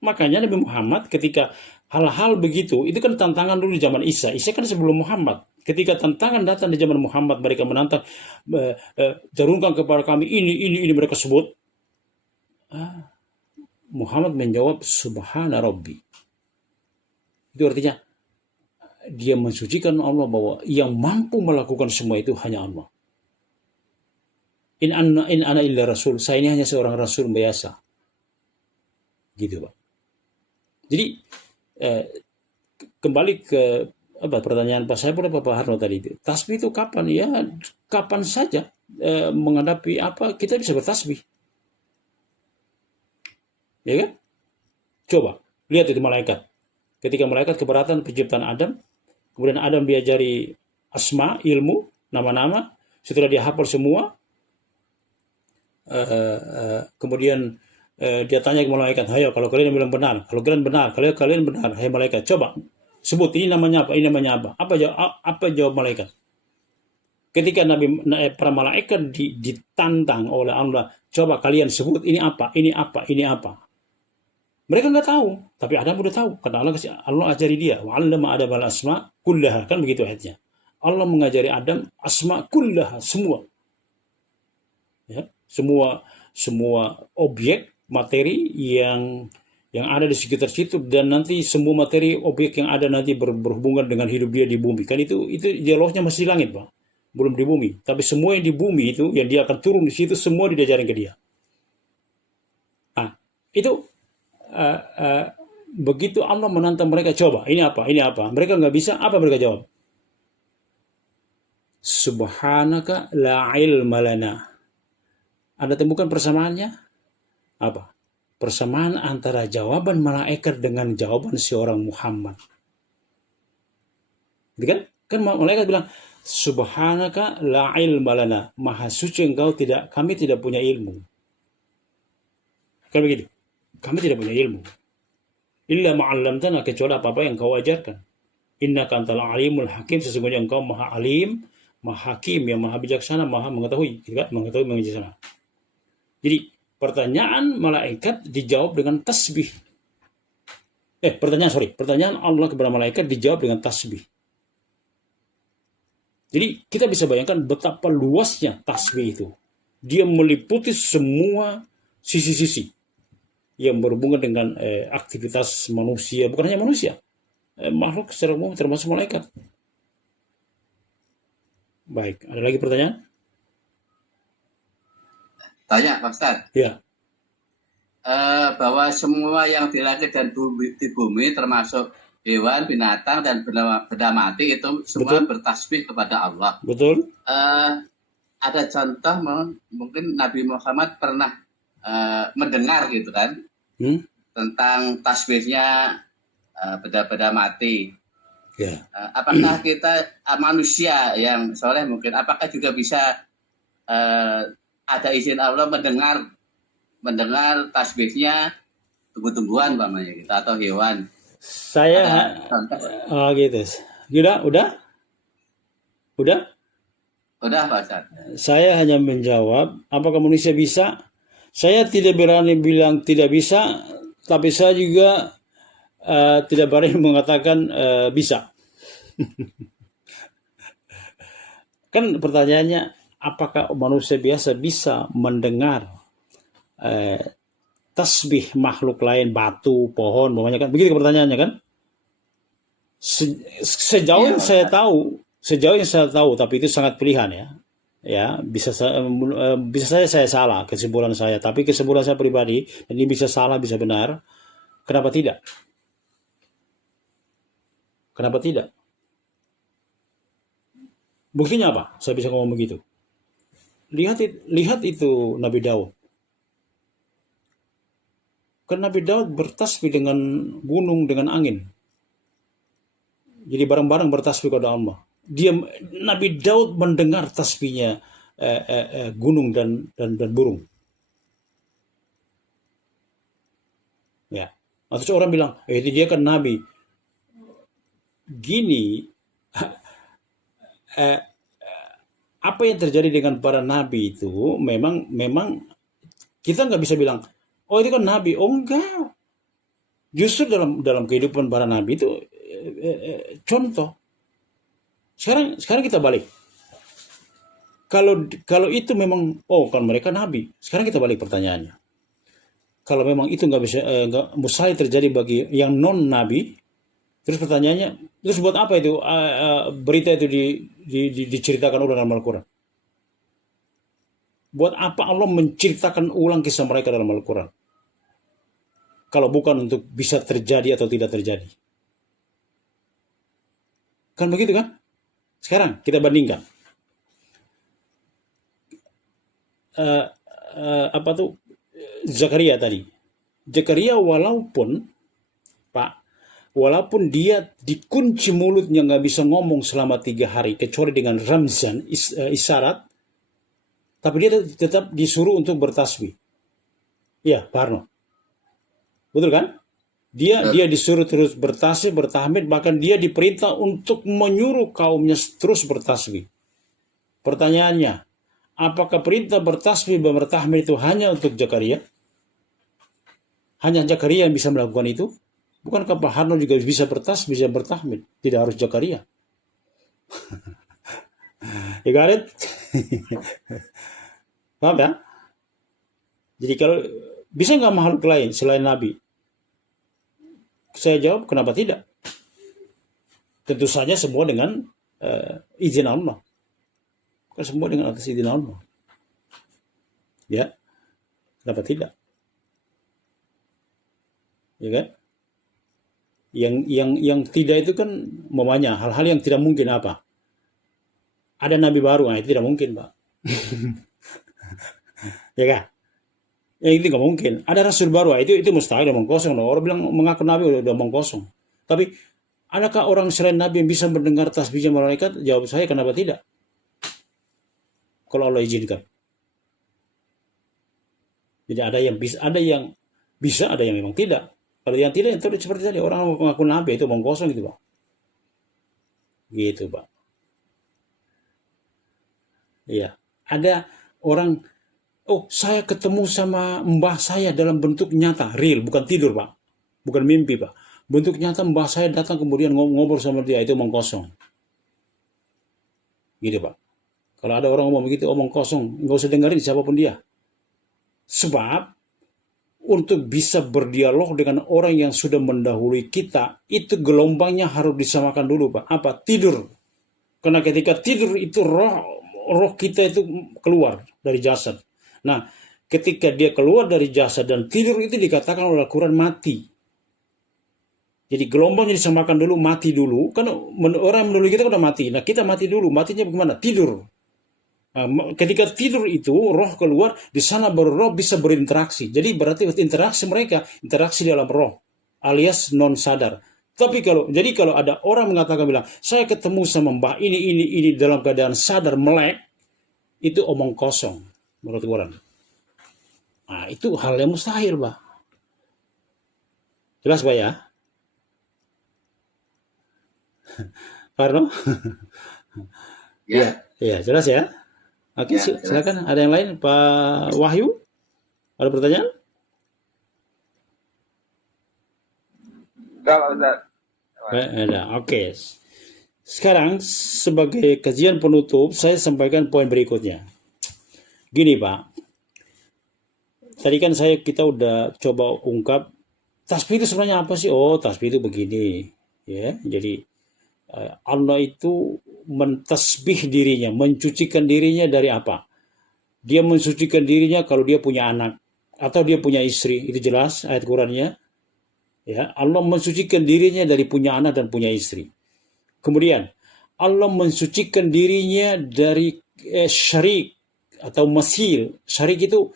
Makanya Nabi Muhammad ketika hal-hal begitu, itu kan tantangan dulu di zaman Isa. Isa kan sebelum Muhammad. Ketika tantangan datang di zaman Muhammad, mereka menantang, turunkan kepada kami ini mereka sebut. Muhammad menjawab, Subhana Rabbi. Itu artinya, dia mensucikan Allah bahwa yang mampu melakukan semua itu hanya Allah. In ana illa rasul. Saya ini hanya seorang rasul biasa. Gitu Pak. Jadi kembali ke pertanyaan Pak Saiful atau Pak Harno tadi itu. Tasbih itu kapan? Ya kapan saja menghadapi apa kita bisa bertasbih. Ya kan? Coba lihat itu malaikat. Ketika malaikat keberatan penciptaan Adam, kemudian Adam diajari asma, ilmu, nama-nama, setelah dia hafal semua, kemudian dia tanya ke malaikat, "Hayo, kalau kalian bilang benar, kalau kalian benar, kalian benar, hai malaikat, coba sebut ini namanya apa, ini namanya apa." Apa jawab malaikat? Ketika para malaikat ditantang oleh Allah, coba kalian sebut ini apa, ini apa, ini apa. Mereka nggak tahu, tapi Adam udah tahu. Karena Allah ajari dia. Wa'allama Adam al-asma kullaha. Kan begitu ayatnya. Allah mengajari Adam asma kullaha, semua. Ya, semua objek, materi yang ada di sekitar situ, dan nanti semua materi, objek yang ada nanti berhubungan dengan hidup dia di bumi. Kan itu dialognya masih di langit, Pak. Belum di bumi. Tapi semua yang di bumi itu, yang dia akan turun di situ, semua diajarin ke dia. Nah, itu begitu Allah menantang mereka, coba ini apa, mereka nggak bisa. Apa mereka jawab? Subhanaka la ilma lana. Ada temukan persamaannya? Apa? Persamaan antara jawaban malaikat dengan jawaban seorang Muhammad. Gitu kan? Kan malaikat bilang, Subhanaka la ilma lana. Maha suci engkau, kami tidak punya ilmu. Kan begitu? Kami tidak punya ilmu. Illa ma'allamtana, kecuali apa-apa yang kau ajarkan. Innaka antal alimul hakim, sesungguhnya engkau maha alim, maha hakim, yang maha bijaksana, maha mengetahui. Gitu kan? Mengetahui, bijaksana. Jadi pertanyaan malaikat dijawab dengan tasbih. Pertanyaan Allah kepada malaikat dijawab dengan tasbih. Jadi kita bisa bayangkan betapa luasnya tasbih itu. Dia meliputi semua sisi-sisi yang berhubungan dengan aktivitas manusia, bukan hanya manusia, makhluk secara umum termasuk malaikat. Baik, ada lagi pertanyaan? Tanya, Pak Ustaz. Ya. Bahwa semua yang di langit dan di bumi, termasuk hewan, binatang, dan benda mati, itu semua bertasbih kepada Allah. Betul. Ada contoh, mungkin Nabi Muhammad pernah mendengar gitu kan, tentang tasbihnya benda-benda mati. Ya. Apakah kita manusia yang soleh mungkin, apakah juga bisa ada izin Allah mendengar tasbihnya tumbuh-tumbuhan umpamanya gitu, atau hewan? Saya gitu. Udah Pak Ustaz. Saya hanya menjawab, apakah manusia bisa? Saya tidak berani bilang tidak bisa, tapi saya juga tidak berani mengatakan bisa. Kan pertanyaannya, apakah manusia biasa bisa mendengar tasbih makhluk lain, batu, pohon, pokoknya kan begitu pertanyaannya kan? Sejauh yang saya tahu, tapi itu sangat pilihan ya. Ya, bisa saya salah kesimpulan saya, tapi kesimpulan saya pribadi, dan ini bisa salah, bisa benar. Kenapa tidak? Kenapa tidak? Buktinya apa? Saya bisa ngomong begitu. Lihat itu Nabi Daud. Kan Nabi Daud bertasbih dengan gunung, dengan angin. Jadi bareng-bareng bertasbih kepada Allah. Nabi Daud mendengar tasbihnya gunung dan burung. Ya. Atau orang bilang, itu dia kan Nabi. Gini, apa yang terjadi dengan para Nabi itu memang kita nggak bisa bilang, oh itu kan Nabi. Oh enggak. Justru dalam kehidupan para Nabi itu contoh. Sekarang kita balik. Kalau itu memang, oh kan mereka Nabi. Sekarang kita balik pertanyaannya. Kalau memang itu nggak bisa, nggak mustahil terjadi bagi yang non Nabi, terus pertanyaannya, terus buat apa itu berita itu diceritakan ulang dalam Al-Quran? Buat apa Allah menceritakan ulang kisah mereka dalam Al-Quran? Kalau bukan untuk bisa terjadi atau tidak terjadi. Kan begitu kan? Sekarang kita bandingkan. Apa tuh Zakaria tadi? Zakaria walaupun dia dikunci mulutnya, nggak bisa ngomong selama 3 hari kecuali dengan ramzan, isyarat, tapi dia tetap disuruh untuk bertasbih. Ya, Pak Arno. Betul kan? Dia disuruh terus bertasbih, bertahmid, bahkan dia diperintah untuk menyuruh kaumnya terus bertasbih. Pertanyaannya, apakah perintah bertasbih dan bertahmid itu hanya untuk Zakaria? Hanya Zakaria yang bisa melakukan itu? Bukankah Pak Harno juga bisa bertasbih, bisa bertahmid? Tidak harus Zakaria. You got it? Paham ya? Jadi kalau bisa nggak makhluk lain selain Nabi? Saya jawab, kenapa tidak? Tentu saja semua dengan izin Allah. Kan semua dengan atas izin Allah. Ya, kenapa tidak? Ya kan? Yang tidak itu kan mamanya hal-hal yang tidak mungkin apa? Ada nabi baru, itu tidak mungkin, Pak. Ya kan? Ya itu nggak mungkin. Ada rasul baru, itu mustahil, omong kosong. Orang bilang mengaku nabi udah omong kosong. Tapi adakah orang selain nabi yang bisa mendengar tasbihnya malaikat? Jawab saya, kenapa tidak? Kalau Allah izinkan. Jadi ada yang bisa, ada yang memang tidak. Kalau yang tidak, itu seperti tadi orang mengaku nabi itu omong kosong gitu, Pak. Gitu, Pak. Iya. Ada orang, oh saya ketemu sama mbah saya dalam bentuk nyata, real, bukan tidur, Pak. Bukan mimpi, Pak. Bentuk nyata mbah saya datang kemudian ngobrol sama dia, itu omong kosong. Gitu, Pak. Kalau ada orang ngomong begitu, omong kosong, nggak usah dengerin siapapun dia. Sebab untuk bisa berdialog dengan orang yang sudah mendahului kita, itu gelombangnya harus disamakan dulu, Pak. Apa? Tidur. Karena ketika tidur itu roh kita itu keluar dari jasad. Nah, ketika dia keluar dari jasad dan tidur itu dikatakan oleh Al-Quran mati. Jadi gelombangnya disamakan dulu, mati dulu. Kan orang yang mendahului kita udah mati. Nah, kita mati dulu. Matinya bagaimana? Tidur. Nah, ketika tidur itu roh keluar, di sana baru roh bisa berinteraksi. Jadi berarti interaksi mereka, interaksi dalam roh alias non sadar. Tapi kalau ada orang mengatakan bilang, saya ketemu sama mbah ini dalam keadaan sadar melek, itu omong kosong menurut orang. Nah, itu hal yang mustahil, Pak. Jelas, Pak ya? Parno? Ya. Ya, jelas ya? Oke, Ya, silakan. Ada yang lain? Pak Wahyu? Ada pertanyaan? Enggak, Pak Ustaz. Ada. Oke. Sekarang sebagai kajian penutup, saya sampaikan poin berikutnya. Gini, Pak. Tadi kan kita udah coba ungkap tasbih itu sebenarnya apa sih? Oh, tasbih itu begini, ya. Jadi Allah itu mentasbih dirinya, mensucikan dirinya dari apa? Dia mensucikan dirinya kalau dia punya anak atau dia punya istri, itu jelas ayat Qurannya. Ya, Allah mensucikan dirinya dari punya anak dan punya istri. Kemudian Allah mensucikan dirinya dari syarik atau masil. Syarik itu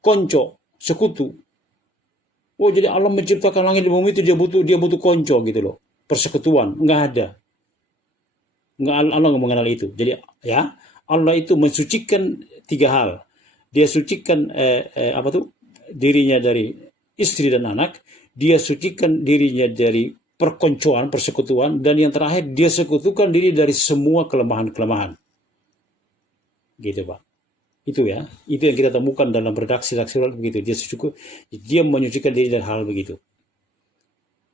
konco, sekutu. Oh, jadi Allah menciptakan langit dan bumi itu dia butuh konco gitu loh. Persekutuan, enggak ada. Enggak, Allah nggak mengenal itu. Jadi ya, Allah itu mensucikan 3 hal. Dia sucikan dirinya dari istri dan anak, dia sucikan dirinya dari perkoncoan, persekutuan, dan yang terakhir dia sekutukan diri dari semua kelemahan-kelemahan. Gitu, Pak. Itu ya, itu yang kita temukan dalam redaksi begitu. Dia menyucikan diri dari hal begitu.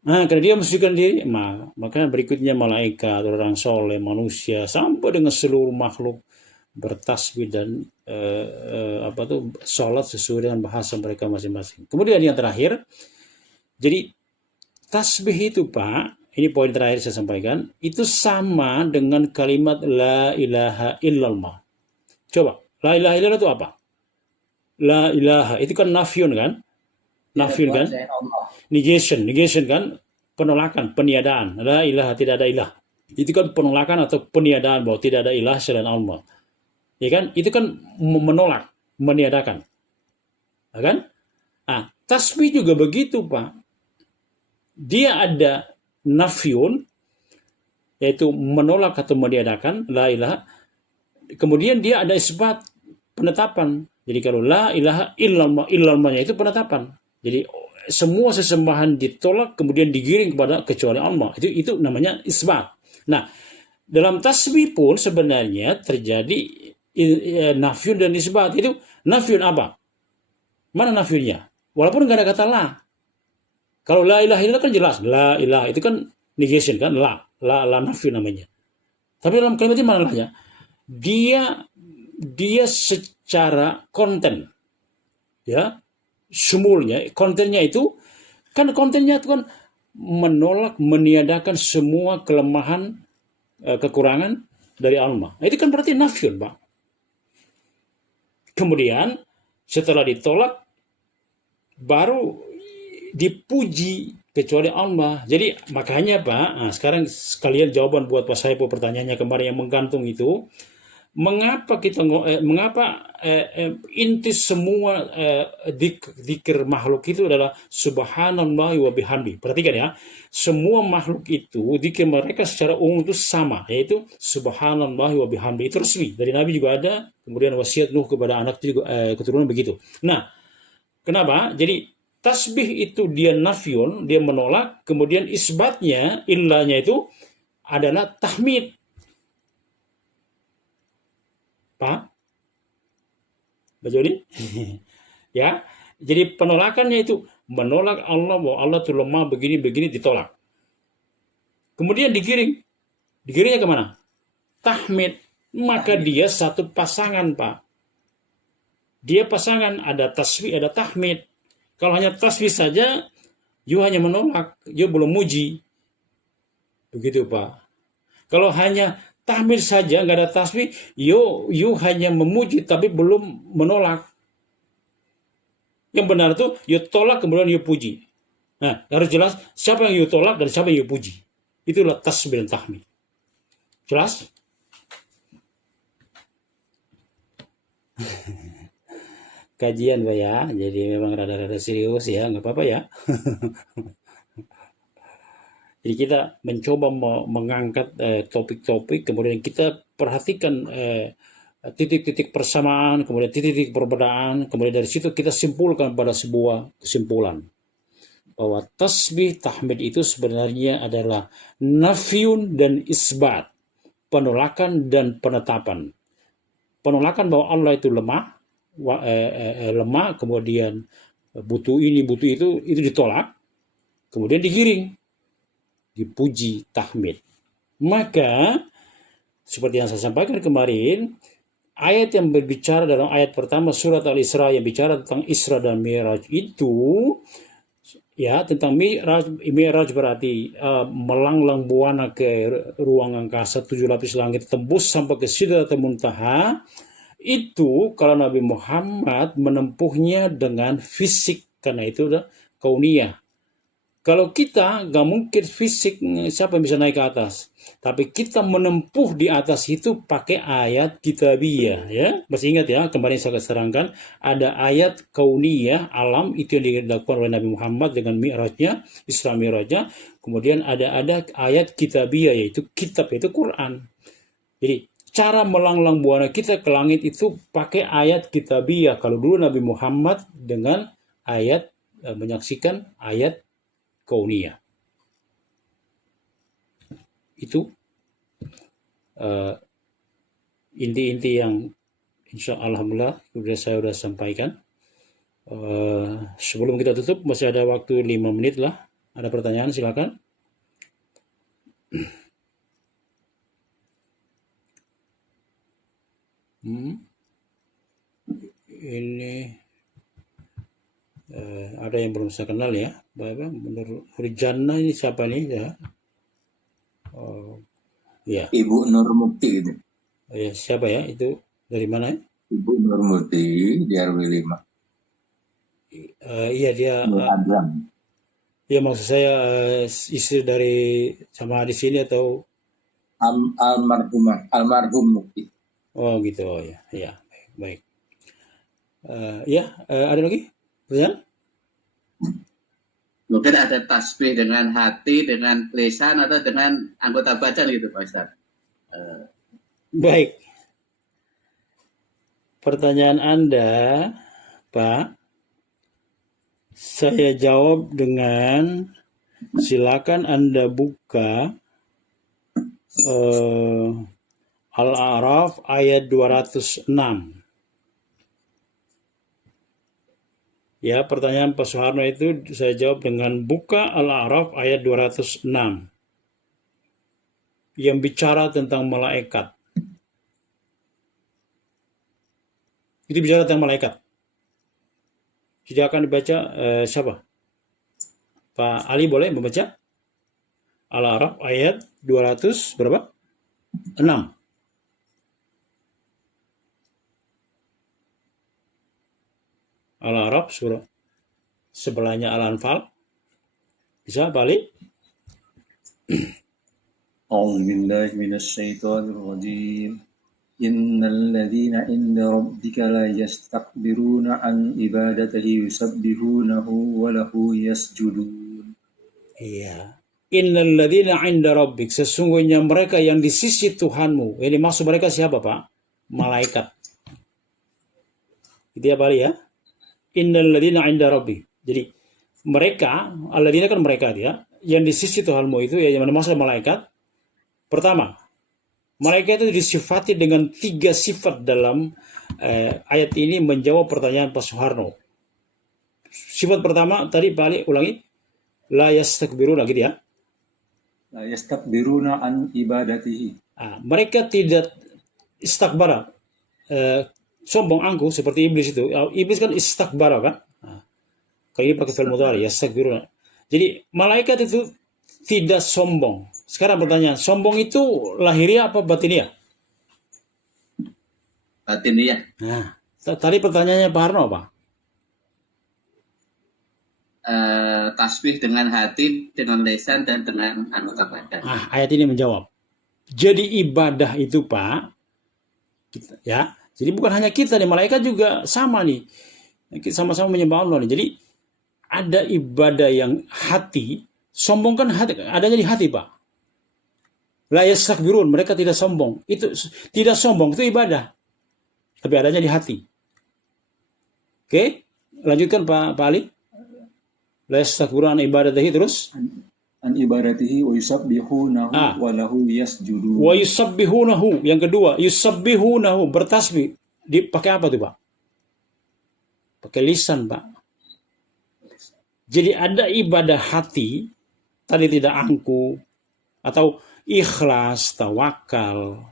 Nah, karena dia mensucikan diri, maka berikutnya malaikat, orang soleh, manusia, sampai dengan seluruh makhluk bertasbih dan sholat sesuai dengan bahasa mereka masing-masing. Kemudian yang terakhir, jadi tasbih itu, Pak, ini poin terakhir saya sampaikan, itu sama dengan kalimat la ilaha illallah. Coba, la ilaha illallah itu apa? La ilaha, itu kan nafyun kan? Nafyun kan? Negation kan? Penolakan, peniadaan. La ilaha, tidak ada ilah. Itu kan penolakan atau peniadaan bahwa tidak ada ilah selain Allah. Ya kan? Itu kan menolak, meniadakan. Ya kan? Nah, tasbih juga begitu, Pak. Dia ada nafyun, yaitu menolak atau meniadakan, la ilaha. Kemudian dia ada isbat, penetapan. Jadi kalau la ilaha illallah, illallahnya itu penetapan. Jadi semua sesembahan ditolak kemudian digiring kepada kecuali Allah. Itu namanya isbat. Nah, dalam tasbih pun sebenarnya terjadi nafyun dan isbat. Itu nafyun apa? Mana nafyunnya? Walaupun nggak ada kata la. Kalau la ilaha illallah kan jelas. La ilaha itu kan negation kan, la nafyun namanya. Tapi dalam kalimat ini mana lahnya? Dia secara konten, ya, sumulnya, kontennya itu kan menolak, meniadakan semua kelemahan, kekurangan dari Allah. Itu kan berarti nafyun, Pak. Kemudian setelah ditolak baru dipuji kecuali Allah. Jadi makanya, Pak, sekarang sekalian jawaban buat Pak Saiful pertanyaannya kemarin yang menggantung itu, mengapa inti semua dzikir makhluk itu adalah subhanallah wa bihamdi. Perhatikan ya, semua makhluk itu dzikir mereka secara umum itu sama, yaitu subhanallah wa bihamdi. Itu resmi dari Nabi juga ada, kemudian wasiat Nuh kepada anak juga keturunan begitu. Nah, kenapa? Jadi tasbih itu dia nafyun, dia menolak, kemudian isbatnya, illahnya itu adalah tahmid. Pak? Baca ini? Ya, jadi penolakannya itu menolak Allah, bahwa Allah itu lemah, begini ditolak. Kemudian digiringnya kemana? Tahmid. Maka dia satu pasangan, Pak. Dia pasangan, ada tasbih, ada tahmid. Kalau hanya tasbih saja, you hanya menolak, you belum muji. Begitu, Pak. Kalau hanya tahmid saja, nggak ada tasbih, you hanya memuji tapi belum menolak. Yang benar itu you tolak kemudian you puji. Nah, harus jelas siapa yang you tolak dan siapa yang you puji. Itulah tasbih dan tahmid. Jelas? Kajian, Pak ya, jadi memang rada-rada serius ya, nggak apa-apa ya. Jadi kita mencoba mengangkat topik-topik, kemudian kita perhatikan titik-titik persamaan, kemudian titik-titik perbedaan, kemudian dari situ kita simpulkan pada sebuah kesimpulan bahwa tasbih tahmid itu sebenarnya adalah nafyun dan isbat, penolakan dan penetapan. Penolakan bahwa Allah itu lemah, kemudian butuh ini, butuh itu ditolak, kemudian digiring, dipuji, tahmid. Maka seperti yang saya sampaikan kemarin, ayat yang berbicara dalam ayat pertama surat Al-Isra yang bicara tentang Isra dan Mi'raj itu Ya, tentang Mi'raj berarti melanglang buana ke ruang angkasa 7 lapis langit, tembus sampai ke Sidratul Muntaha. Itu kalau Nabi Muhammad menempuhnya dengan fisik, karena itu udah kauniyah. Kalau kita nggak mungkin fisik, siapa yang bisa naik ke atas? Tapi kita menempuh di atas itu pakai ayat kitabiyah, ya. Masih ingat ya, kemarin saya terangkan ada ayat kauniyah, alam itu yang dilakukan oleh Nabi Muhammad dengan Mi'rajnya, Isra Mi'rajnya. Kemudian ada ayat kitabiyah, yaitu kitab, yaitu Quran. Jadi cara melanglang buana kita ke langit itu pakai ayat kitabiyah. Kalau dulu Nabi Muhammad dengan ayat menyaksikan ayat kauniyah. Itu inti-inti yang insya Allah saya sudah sampaikan. Sebelum kita tutup masih ada waktu 5 menit lah. Ada pertanyaan silakan. Ini ada yang belum saya kenal ya. Menurut Rijana ini siapa nih ya? Ya. Ibu Nur Mukti itu. Ya, siapa ya? Itu dari mana? Ibu Nur Mukti di RW 5. Iya dia. Ya maksud saya istri dari sama di sini atau almarhum Mukti. Oh gitu, oh ya, ya baik. Ada lagi pertanyaan? Mungkin ada tasbih dengan hati, dengan lisan, atau dengan anggota badan gitu Pak Ustaz. Baik. Pertanyaan Anda, Pak, saya jawab dengan silakan Anda buka Al-A'raf ayat 206. Ya, pertanyaan Pak Soeharno itu saya jawab dengan buka Al-A'raf ayat 206. Yang bicara tentang malaikat. Itu bicara tentang malaikat. Jadi akan dibaca siapa? Pak Ali boleh membaca? Al-A'raf ayat 200 berapa? 6. Al-A'raf surah sebelahnya Al-Anfal. Bisa balik? أعوذ بالله من الشيطان الرجيم إن الذين عند ربك لا يستكبرون عن عبادته يسبحونه وله يسجدون. Iya. Innal ladzina 'inda rabbik, sesungguhnya mereka yang di sisi Tuhanmu. Ini maksud mereka siapa, Pak? Malaikat. Itu ya, Pak Ali ya. Innal ladzina 'inda rabbik. Jadi mereka, alladzina kan mereka ya, yang di sisi Tuhanmu itu ya yang maksud malaikat. Pertama, malaikat itu disifati dengan 3 sifat dalam ayat ini menjawab pertanyaan Pak Soeharno. Sifat pertama tadi Pak Ali ulangi, la yastakbiruna gitu ya. La yastakbiruna an ibadatihi. Mereka tidak istakbara, sombong angkuh seperti iblis itu. Iblis kan istakbara kan. Kalau ini pakai fi'il mudhari yastakbiruna. Jadi malaikat itu tidak sombong. Sekarang pertanyaan, sombong itu lahiriah apa batiniah? Batiniah. Nah, tadi pertanyaannya Pak Harno apa? Tasbih dengan hati, dengan lisan, dan dengan anggota badan. Ayat ini menjawab. Jadi ibadah itu Pak, ya. Jadi bukan hanya kita nih, malaikat juga sama nih. Sama-sama menyembah Allah nih. Jadi ada ibadah yang hati, sombong kan hati, adanya di hati Pak. La yastakbirun, mereka tidak sombong. Itu tidak sombong, itu ibadah. Tapi adanya di hati. Oke, lanjutkan Pak Ali. La yastakbirun an ibadatihi terus. An ibadatihi wa yusabbihunahu wa lahu yasjudun. Wa yusabbihunahu, yang kedua, yusabbihunahu, bertasbih. Pakai apa tuh Pak? Pakai lisan Pak. Jadi ada ibadah hati, tadi tidak angkuh, atau ikhlas, tawakal,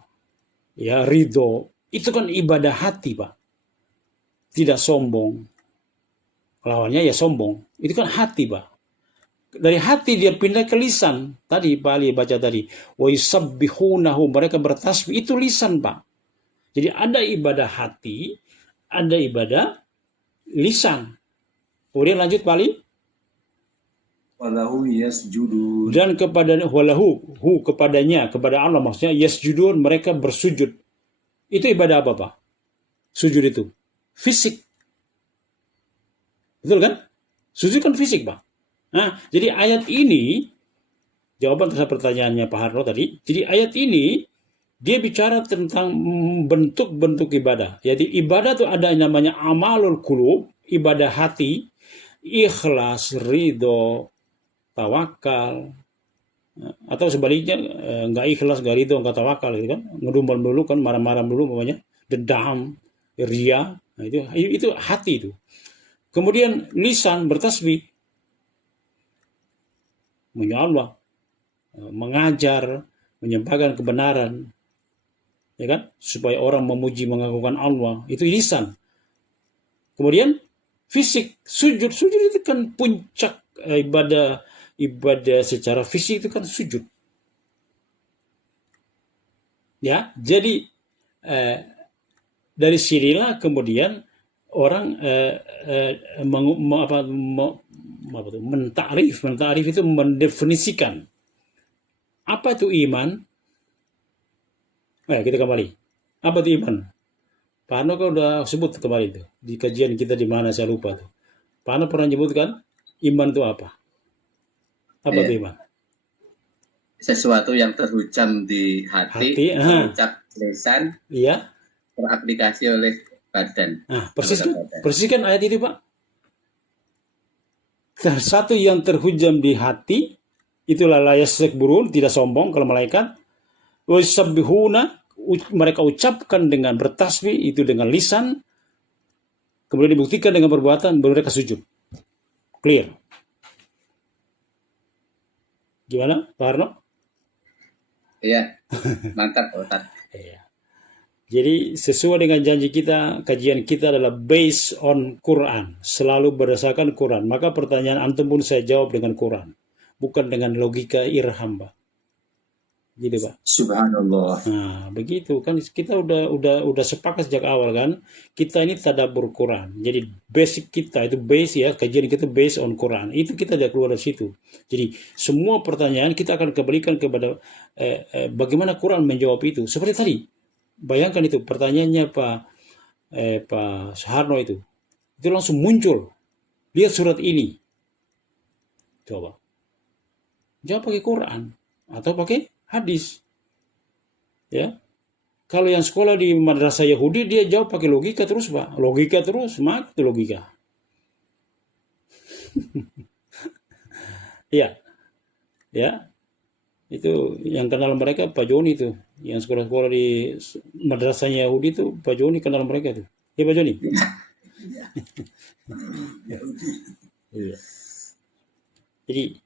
ya ridho, itu kan ibadah hati Pak. Tidak sombong. Lawannya ya sombong. Itu kan hati Pak. Dari hati dia pindah ke lisan. Tadi Pak Ali baca tadi. Wa yusabbihunahu, mereka bertasbih. Itu lisan, Pak. Jadi ada ibadah hati, ada ibadah lisan. Kemudian lanjut Pak Ali. Walahu yasjudun. Dan kepada walahu, kepadanya, kepada Allah maksudnya yasjudun, mereka bersujud. Itu ibadah apa, Pak? Sujud itu fisik. Betul kan? Sujud kan fisik, Pak. Nah, jadi ayat ini, jawaban atas pertanyaannya Pak Harno tadi, jadi ayat ini dia bicara tentang bentuk-bentuk ibadah. Jadi ibadah itu ada yang namanya amalul qulub, ibadah hati, ikhlas, ridho, tawakal, atau sebaliknya nggak ikhlas, nggak ridho, nggak tawakal, gitu kan? Ngedumel dulu kan, marah-marah dulu, namanya dendam, ria, nah, itu hati itu. Kemudian lisan bertasbih, menyembah Allah, mengajar, menyampaikan kebenaran, ya kan? Supaya orang memuji, mengagungkan Allah, itu lisan. Kemudian fisik, sujud itu kan puncak ibadah secara fisik, itu kan sujud. Ya, jadi dari sinilah kemudian orang mentakrif itu mendefinisikan apa itu iman. Kita kembali. Apa itu iman? Pak Ano kan udah sebut kemarin itu di kajian kita di mana saya lupa tuh. Pak Ano pernah menyebutkan iman itu apa? Apa itu iman? Sesuatu yang terhujam di hati terucap lisan, iya, teraplikasi oleh badan. Nah, persis kan ayat itu, Pak. Satu yang terhujam di hati, itulah la yastakbirun, tidak sombong kalau malaikat. Wa yusabbihuna, mereka ucapkan dengan bertasbih, itu dengan lisan. Kemudian dibuktikan dengan perbuatan, mereka sujud. Clear. Gimana, Pak Harno? Iya, mantap, Ustaz. Iya. Jadi sesuai dengan janji kita, kajian kita adalah based on Quran, selalu berdasarkan Quran. Maka pertanyaan antum pun saya jawab dengan Quran, bukan dengan logika irham, Pak. Gitu, Pak. Subhanallah. Nah, begitu kan kita udah sepakat sejak awal kan, kita ini tadabbur Quran. Jadi basic kita itu base ya, kajian kita based on Quran. Itu kita tidak keluar dari situ. Jadi semua pertanyaan kita akan kembalikan kepada bagaimana Quran menjawab itu. Seperti tadi. Bayangkan itu pertanyaannya Pak Soeharno itu langsung muncul. Lihat surat ini. Coba. Jawab pakai Quran atau pakai hadis. Ya. Kalau yang sekolah di madrasah Yahudi dia jawab pakai logika terus, Pak. Logika terus, mak itu logika. Iya. Ya. Itu yang kenal mereka Pak Joni itu. Yang sekolah-sekolah di madrasahnya Yahudi itu Pak Joni kenal mereka itu. Ya Pak Joni. Iya.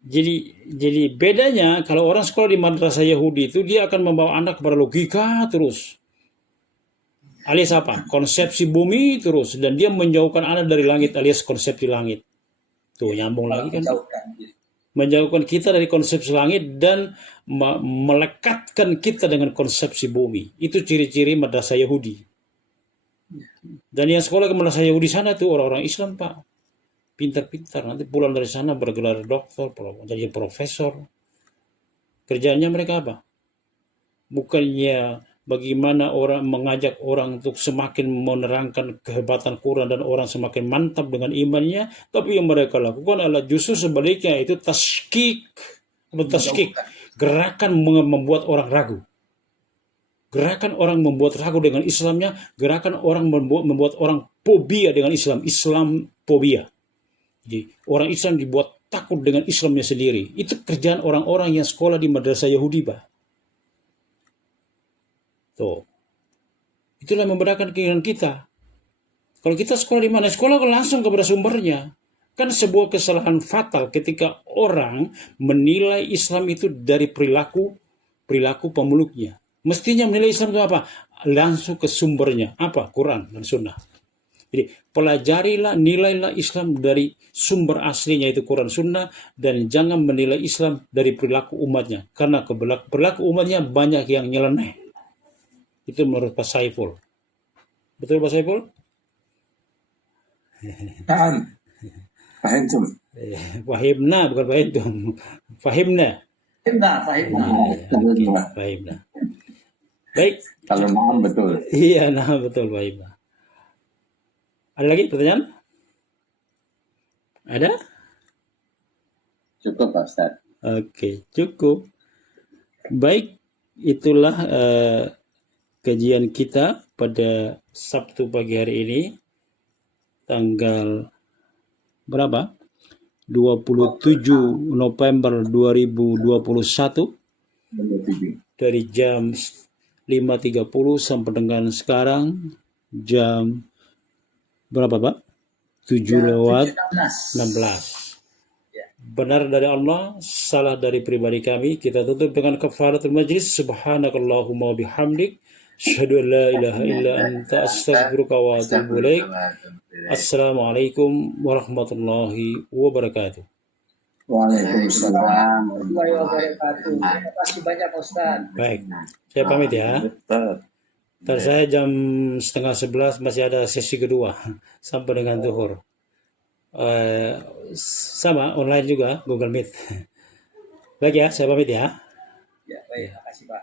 Jadi bedanya kalau orang sekolah di madrasah Yahudi itu dia akan membawa anak kepada logika terus. Alias apa? Konsepsi bumi terus, dan dia menjauhkan anak dari langit alias konsepsi langit. Tuh nyambung lagi kan. Menjauhkan kita dari konsepsi langit dan melekatkan kita dengan konsepsi bumi. Itu ciri-ciri madrasah Yahudi. Dan yang sekolah ke madrasah Yahudi sana tuh orang-orang Islam, Pak. Pintar-pintar, nanti pulang dari sana bergelar doktor, jadi profesor. Kerjaannya mereka apa? Bukannya bagaimana orang mengajak orang untuk semakin menerangkan kehebatan Quran dan orang semakin mantap dengan imannya, tapi yang mereka lakukan adalah justru sebaliknya, itu taskik, gerakan membuat orang ragu. Gerakan orang membuat ragu dengan Islamnya, gerakan orang membuat orang fobia dengan Islam, Islam fobia. Jadi orang Islam dibuat takut dengan Islamnya sendiri. Itu kerjaan orang-orang yang sekolah di madrasah Yahudi, Pak. Tuh. Itulah yang membedakan keinginan kita. Kalau kita sekolah di mana? Sekolah langsung kepada sumbernya. Kan sebuah kesalahan fatal ketika orang menilai Islam itu dari perilaku pemeluknya. Mestinya menilai Islam itu apa? Langsung ke sumbernya. Apa? Quran dan Sunnah. Jadi pelajarilah, nilailah Islam dari sumber aslinya itu Quran Sunnah, dan jangan menilai Islam dari perilaku umatnya, karena perilaku umatnya banyak yang nyeleneh. Itu menurut Pak Saiful. Betul Pak Saiful? Naam. Fahimtum. Fahimna, bukan fahimtum. Fahimna. Fahimna. Baik. Kalau naam betul. Iya, nah betul Fahimna. Ada lagi pertanyaan? Ada? Cukup Pak Ustaz. Oke, cukup. Baik, itulah kajian kita pada Sabtu pagi hari ini, tanggal berapa? 27 November 2021, dari jam 5.30 sampai dengan sekarang jam berapa Pak? 7:16. Benar dari Allah, salah dari pribadi kami. Kita tutup dengan kafaratul majlis. Subhanakallahumma wa bihamdik, asyhadu an la ilaha illa anta, astaghfiruka wa atubu ilaik. Assalamualaikum warahmatullahi wabarakatuh. Waalaikumsalam. warahmatullahi wabarakatuh. Terima kasih banyak Pak Ustaz. Baik, saya pamit ya. Ntar saya jam 10:30 masih ada sesi kedua sampai dengan zuhur. Sama online juga, Google Meet. Baik ya, saya pamit ya. Ya, baik, terima kasih Pak.